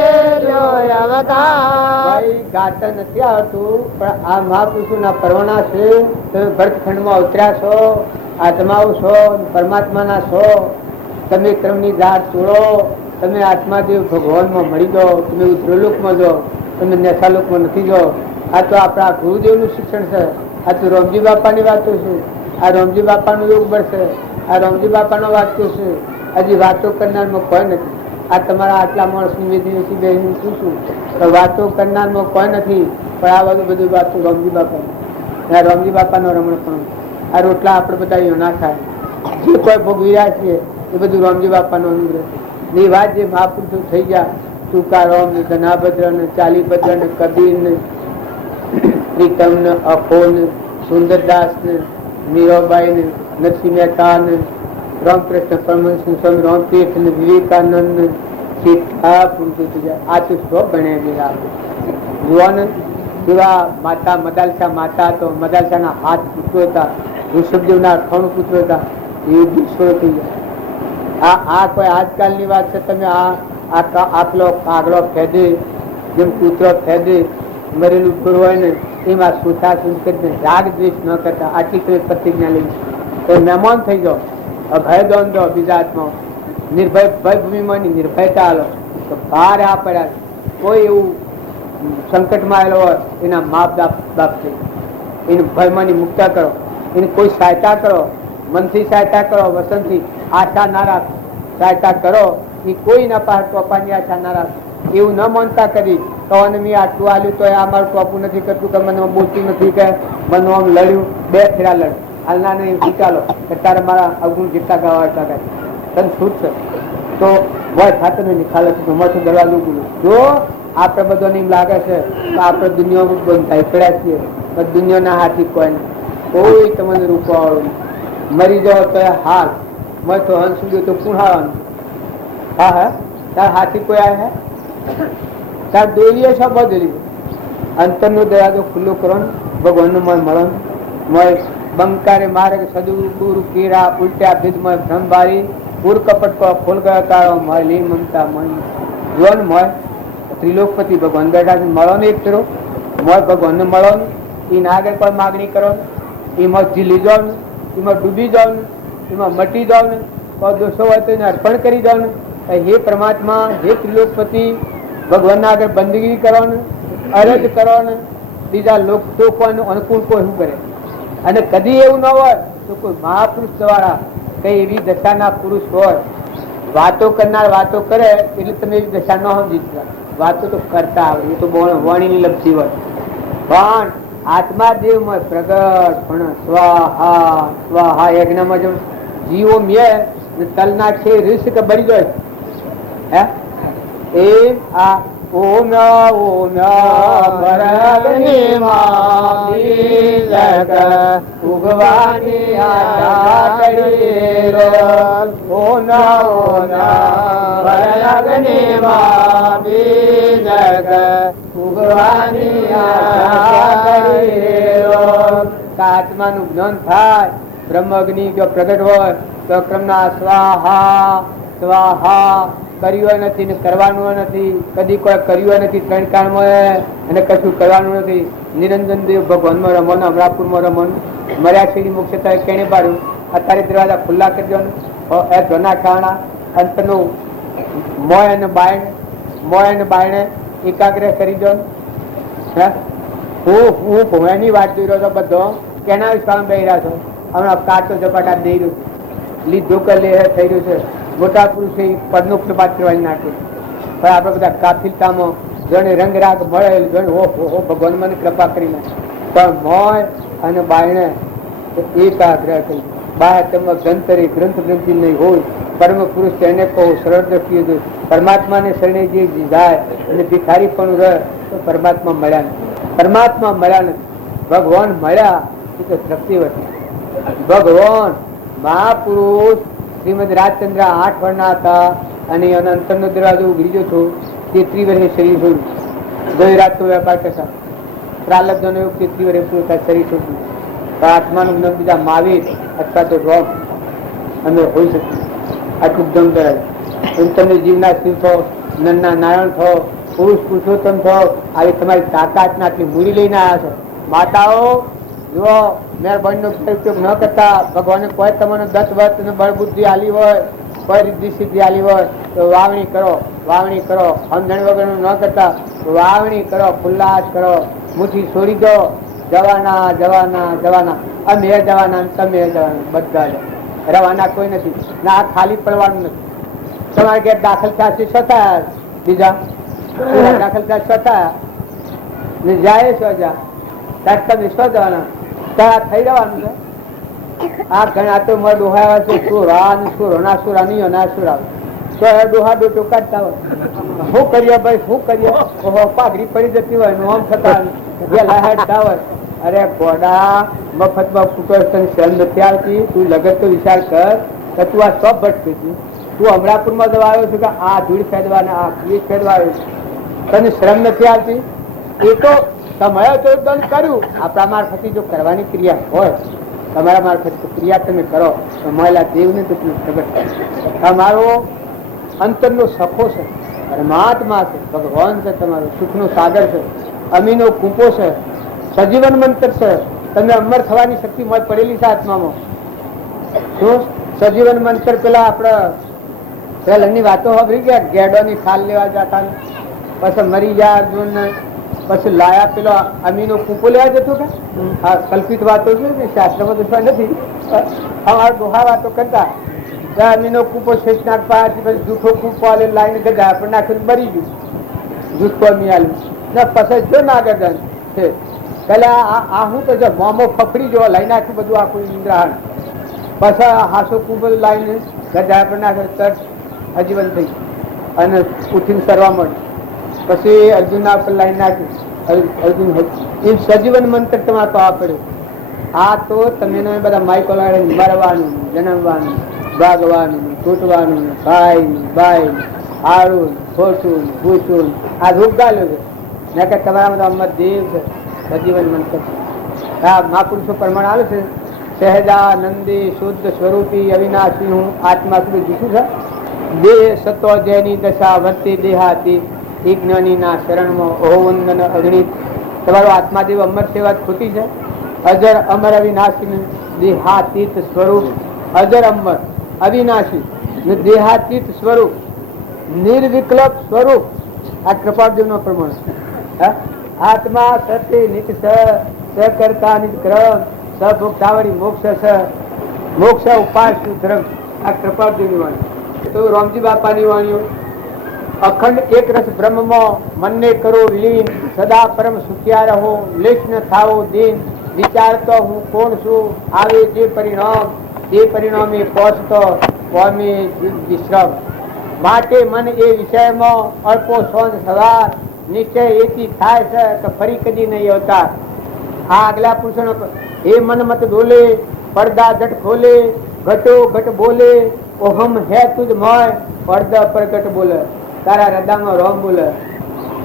લો અવતાર. ગાતા નથી આવતું પણ આ મહાપુરુષોના પરવાના છે. તમે ભરતખંડમાં ઉતર્યા છો, આત્માઓ છો, પરમાત્માના છો. તમે ક્રમની ધાર છોડો, તમે આત્માદેવ ભગવાનમાં મળી જાઓ, તમે ઉદ્રલોકમાં જાઓ, તમે નેસાલોકમાં નથી જાઓ. આ તો આપણા ગુરુદેવનું શિક્ષણ છે. આ તો રામજી બાપાની વાતો છે. આ રામજી બાપાનો યોગ બળ છે. આ રામજી બાપાનો વાતો છે. હજી વાતો કરનારમાં કોઈ નથી. આ તમારા આટલા માણસ નિવેદન બેન શું શું વાતો કરનારમાં કોઈ નથી. પણ આ બધું વાતો રામજી બાપા, રામજી બાપાનો રમણ પણ. આ રોટલા આપણે બધા એવું ના ખાય. જે કોઈ ભોગવી રહ્યા છીએ એ બધું રામજી બાપાનો અનુગ્રહ છે. એ વાત જે મહાપુરુષો થઈ ગયા, તુકારામ ને, ધનાભદ્ર ને, ચાલીભદ્ર ને, કબીર ને, પ્રીતમ ને, અખો ને, સુંદરદાસ ને, મીરાબાઈ ને, નરસિંહ મહેતા ને, રામકૃષ્ણ પરમહંસ ને, સ્વામી રામતીર્થ ને, વિવેકાનંદ ને, આ તો સ્વ ગણ્યા જોવાને. જેવા માતા મદાલસા માતા તો મદાલસાના હાથ પુત્રો હતા, ઋષભદેવના 98 પુત્રો હતા. એ દુશ્મનો થઈ ગયા. આ કોઈ આજકાલની વાત છે. તમે આટલો કાગડો ફેદે, જેમ કૂતરો ફેદે, મરેલું ફૂર હોય ને એમાં સુથા સુંદર રાગ દ્વેષ ન કરતા આટલી કોઈ પ્રતિજ્ઞા લઈ તો મહેમાન થઈ જાઓ. અભય દોન દો બીજા આત્મા, નિર્ભય ભય ભૂમિમાં નિર્ભયતા આલો તો બહાર આ પડ્યા. કોઈ એવું સંકટમાં આવેલો હોય એના માપ બાપ થઈ એને ભયમાંની મુક્તા કરો, એને કોઈ સહાયતા કરો, મનથી સહાયતા કરો, વસનથી. આશા ના રાખો, સહાયતા કરો. એ કોઈ ના પાસે ટોપાની આશા ના રાખો. એવું ન માનતા કરી કહેવાને મેં આટલું આલ્યું તો આ મારું ટોપું નથી કરતું, કે મને બોલતું નથી, કે મને આમ લડ્યું, 2 ફેરા લડ હાલના ને વિચારો કે તારે મારા અવગુણ જેટલા ગાવા એટલા ગાય તને છૂટ છે તો હોય ખાતર નહીં ખાલે મઠું દરવાજો બોલું. જો આપણે બધાને એમ લાગે છે તો આપણે દુનિયામાં બંધ થાય પડ્યા છીએ. દુનિયાના હાથી કોઈ કોઈ તમને રૂપવાળું મરી જાઓ તો હાલ મેં તો હંસ સુધી તો પૂછાવાનું. હા હા તાર હાથી કોઈ આવે તાર દોરીએ છો બદલી અંતરનો દરવાજો ખુલ્લો કરો ને ભગવાનનું મન મળો મય બંકારે મારે સદુર કેરા ઉલટ્યા ભીદમય ભ્રમબારી પૂર કપટ કો ખોલ ગયા તારો મળી મમતા મળી જોન મય ત્રિલોકપતિ ભગવાન બેઠા છે. મળો ને એક ફેરો મય ભગવાનને મળો ને. એના આગળ કોઈ માગણી કરો ને, એમાં ઝીલી જાઓ ને, એમાં ડૂબી જાઓ ને, એમાં મટી જાઓ ને, કોઈ દોષો હોય તો એને અર્પણ કરી જાઓ ને. હે પરમાત્મા, હે ત્રિલોકપતિ, ભગવાનના આગળ બંદગી કરો ને, અરજ કરો ને. બીજા લોક તો કોઈ અનુકૂળ કોઈ શું કરે. અને કદી એવું ન હોય તો કોઈ મહાપુરુષ દ્વારા કઈ એવી દશાના પુરુષ હોય વાતો કરનાર વાતો કરે એટલે તમે એવી દશા ન સમજી. વાતો તો કરતા આવે, એ તો વાણીની લપસી હોય. પણ આત્મા દેવમાં પ્રગટ પણ સ્વાહા સ્વાહા યજ્ઞમાં જો જીવો મે તલના છે રીસ કે બળી જાય હે એમ આ ઓમ ઓમ ભરગની માલિક ઉગવાની આડી રોલ ઓમ ઓમ ભરગની માલિક ઉગવાની આડી રોલ આત્માનું જ્ઞાન થાય, બ્રહ્મ અગ્નિ જો પ્રગટ હોય તો ક્રમના સ્વાહા સ્વાહા કર્યું નથી ને કરવાનું નથી, કદી કોઈ કર્યું નથી 3 કાળમાં અને કશું કરવાનું નથી. નિરંજન દેવ ભગવાનમાં રમવાનું, અમરાપુરમાં રમવાનું, મર્યા સીડી મુખ્યતા કેણે પાડ્યું. અત્યારે દરવાજા ખુલ્લા કરી દેવાનું, ધોના ખાવાના, અંતનું મોય અને બાયણે એકાગ્ર કરી દો. હું ભોયાની વાત જોઈ રહ્યો હતો બધો, કેના વિસ્તારમાં બેહી રહ્યા છો? હમણાં કાચો ઝપાટા દઈ રહ્યું છે, લીધું કે લે થઈ રહ્યું છે. મોટા પુરુષે પડનું પ્રપાત કરવાની નાખી, પણ આપણે બધા કાફિલતામાં જોને રંગરાગ મળે, જોને ઓહો ભગવાન મને કૃપા કરી નાખે. પણ મોય અને બાયણે એકાગ્ર કરી. બાહ્ય તેમાં ગ્રંથરી ગ્રંથ ગ્રંથિ નહીં હોય. પરમ પુરુષ તેને કહો સરળ દ્રષ્ટિએ જોઈ. પરમાત્માને શરણે જે જાય અને ભિખારી પણ રહે તો પરમાત્મા મળ્યા નથી. પરમાત્મા મળ્યા નથી, ભગવાન મળ્યા એ તો શક્તિવતી. ભગવાન મહાપુરુષ શ્રીમદ રાજચંદ્ર 8 વર્ષના હતા અને એના અંતરનો દરવાજો ઉઘડી ગયો હતો. 33 વર્ષે શરીર છોડ્યું. ગઈ રાત તો વેપાર કરતા પ્રાલબ્ધનો 33 વર્ષે પૂરું થાય શરીર છોડ્યું. આત્માનું જ્ઞાન બીજા મહાવીર અથવા તો રોગ અમે હોઈ શકીએ. આટલું જ્ઞાન કરાય. તમે જીવના શિવ છો, નન્ના નારાયણ છો, પુરુષ પુરુષોત્તમ છો. આવી તમારી તાકાતના આટલી મૂડી લઈને આવ્યા છો. માતાઓ જુઓ, મહેરબાનીનો ઉપયોગ ન કરતા. ભગવાને કોઈ તમને દત્ત વત અને બળબુદ્ધિ આલી હોય, કોઈ રીતિ સિદ્ધિ આલી હોય તો વાવણી કરો, વાવણી કરો. સમજણ વગરનું ન કરતા વાવણી કરો, ખુલ્લાસ કરો. મુઠ્ઠી છોડી દો. જવાના જવાના જવાના, અમે જવાના, તમે જવાના, બધા જ રવાના કોઈ નથી. ના ખાલી પડવાનું નથી. તમારે ઘેર દાખલ થશે છતાં બીજા દાખલ થશે છતાં જાય છો જા તમે શું જવાના ત્યાં થઈ જવાનું છે. આ ઘણા તો મારા ડોહા છે, સુરા સુરોના સુરા નહીં ના સુરા તો ડોહા ડોટો કાઢતા હોય. શું કરીએ ભાઈ, શું કરીએ? ઓહો પાઘડી પડી જતી હોય, આમ થતા હેડતા હોય. અરે ગોડા મફતમાં ફૂટો તને શરમ નથી આવતી? તું લગત તો વિચાર કર કે તું આ સબ ભટકી હતી. તું અમરાપુરમાં જવા આવ્યો છું કે આ ધૂળ ફેદવાને આ ભીડ ફેદવા આવ્યો છું? તને શરમ નથી આવતી? એ તો સમય તો દંડ કર્યું. આપણા મારફતી જો કરવાની ક્રિયા હોય, તમારા મારફત ક્રિયા તમે કરો તો મહિલા દેવને તો તમને ખબર થાય. તમારો અંતરનો સખો છે, પરમાત્મા છે, ભગવાન છે, તમારો સુખનો સાગર છે, અમીનો કૂપો છે, સજીવન મંત્ર છે. તમને અમર થવાની શક્તિ મળ પડેલી છે આત્મામાં. શું સજીવન મંત્ર? પેલા આપડે પેલાની વાતો સાંભળી ગયા, ગેડોની ખાલ લેવા જતા, પછી મરી ગયા અર્જુન, પછી લાયા પેલો અમીનો કૂપો લેવા જતો કે આ કલ્પિત વાતો છે ને, શાસ્ત્રમાં તો નથી. અમારા ડોહા વાતો કરતા અમીનો કૂપો શેષનાગ પાસ, પછી જૂઠો કૂપો લાઈને ગધા પણ નાખીને મરી ગયું. જૂઠો અમી આલ્યું ને પછી જો નાગરદાન છે. પેલા આ હું તો મોમો ફફડી જો લઈ નાખ્યું બધું આખું ઇન્દ્રાહણ. પછી હાસો કૂપો લાઈને ગધા પણ નાખે તરત અજીવન થઈ અને ઉઠીને સરવા મળ્યું. પછી અર્જુનના ઉપર લાઈન નાખ્યું. અર્જુન એ સજીવન મંત્ર તમારે પાવા પડ્યો. આ તો તમે બધા માઇકો લાવીને મરવાનું, જન્મવાનું, ભાગવાનું, તૂટવાનું, ભાઈ બાઈ, હારું ખોટું ભૂસું આ રૂપ ગાલ્યો છે ને કે તમારા બધા અમર દેવ છે. સજીવન મંત્ર હા મહાપુરુષો પ્રમાણ આવે છે. સહેજાનંદી શુદ્ધ સ્વરૂપી અવિનાશી હું આત્મા સુધી જૂઠું છે. દેહ સત્વ જેની દશા વર્તી દેહાતી જ્ઞાનીના શરણમાં ઓવંદન અગણિત. તમારો આત્માદેવ અમર સેવા ખોટી છે. અજર અમર અવિનાશી દેહાતીત સ્વરૂપ, અજર અમર અવિનાશી દેહાતીત સ્વરૂપ, નિર્વિકલ્પ સ્વરૂપ. આ કૃપાદેવ નો પ્રમાણ છે. આત્મા સત્ય નિત સકર્તા નિક્રમ સભોક્તાવળી મોક્ષ સ મોક્ષ ઉપાસ ધર્મ. આ કૃપાદેવ ની વાણી. તો રામજી બાપાની વાણીઓ અખંડ એક રસ બ્રહ્મમાં મનને કરો લીન, સદા પરમ સુખ્યા રહો, લેશ ન થાવો દીન. વિચારતો હું કોણ છું, આવે જે પરિણામ, તે પરિણામે પહોંચતો સ્વામી વિશ્રામ. માટે મન એ વિષયમાં અલ્પો સોન સવાર, નિશ્ચય એથી થાય છે કે ફરી કદી નહીં અવતાર. આ આગલા પુરુષનો એ મન મત ડોલે, પડદા જટ ખોલે, ઘટો ઘટ બોલે, ઓહમ હે તુજ મોય, પડદા પર ઘટ બોલે. તારા હૃદયમાં રોમ બોલે.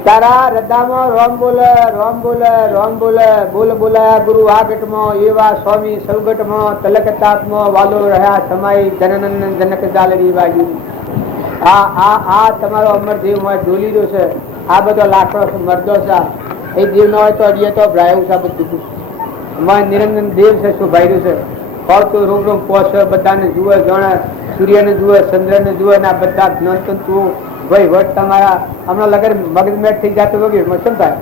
તારા હૃદયમાં રોમ બોલે રોમ બોલે રોમ બોલે બોલ બોલાયા ગુરુ આગટમાં એવા સ્વામી સૌગટમાં તલકતાત્માં વાલો રહ્યા સમાઈ જનનંદન જનક જાલડી વાગી. આ તમારો અમર જીવ હોય ઢોલી રહ્યો છે. આ બધો લાકડો છે, મરદો છે. એ જીવ ન હોય તો અડીએ તો ભરાયું છે બધું. નિરંજન દેવ છે, શું ભાઈ છે. ફરતું રૂમ રૂમ પોષ બધાને જુએ જાણે, સૂર્યને જુએ, ચંદ્રને જુએ ને આ બધા જ્ઞાનતંતુઓ ભાઈ વટ તમારા હમણાં લગન મગજ મેટ થઈ જતું વગેરે શું થાય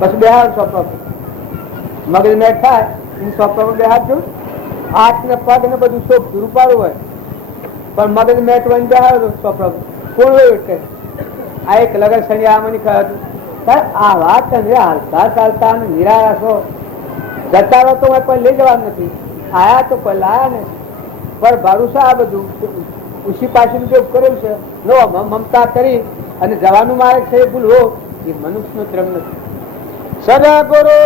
પછી બેહાર સોપા મગજ મેટ થાય એ સોપા બેહાર છું. હાથ ને પગ ને બધું શોખ રૂપાળું હોય પણ મગજ મેટ હોય બેહાર સોપા કોણ હોય ઉઠે. આ એક લગન શનિ આમાંની કહ્યું આ વાત તમે હાલતા ચાલતા નિરાશો જતા રહો તો કોઈ લઈ જવાનું નથી. આયા તો કોઈ લાયા ને પણ ભરોસા આ બધું ઉસી પાછું ઉપયોગ કર્યો છે. નો મમતા કરી અને જવાનું માર્ગ છે એ ભૂલવો એ મનુષ્યનો ક્રમ નથી. સદગુરુ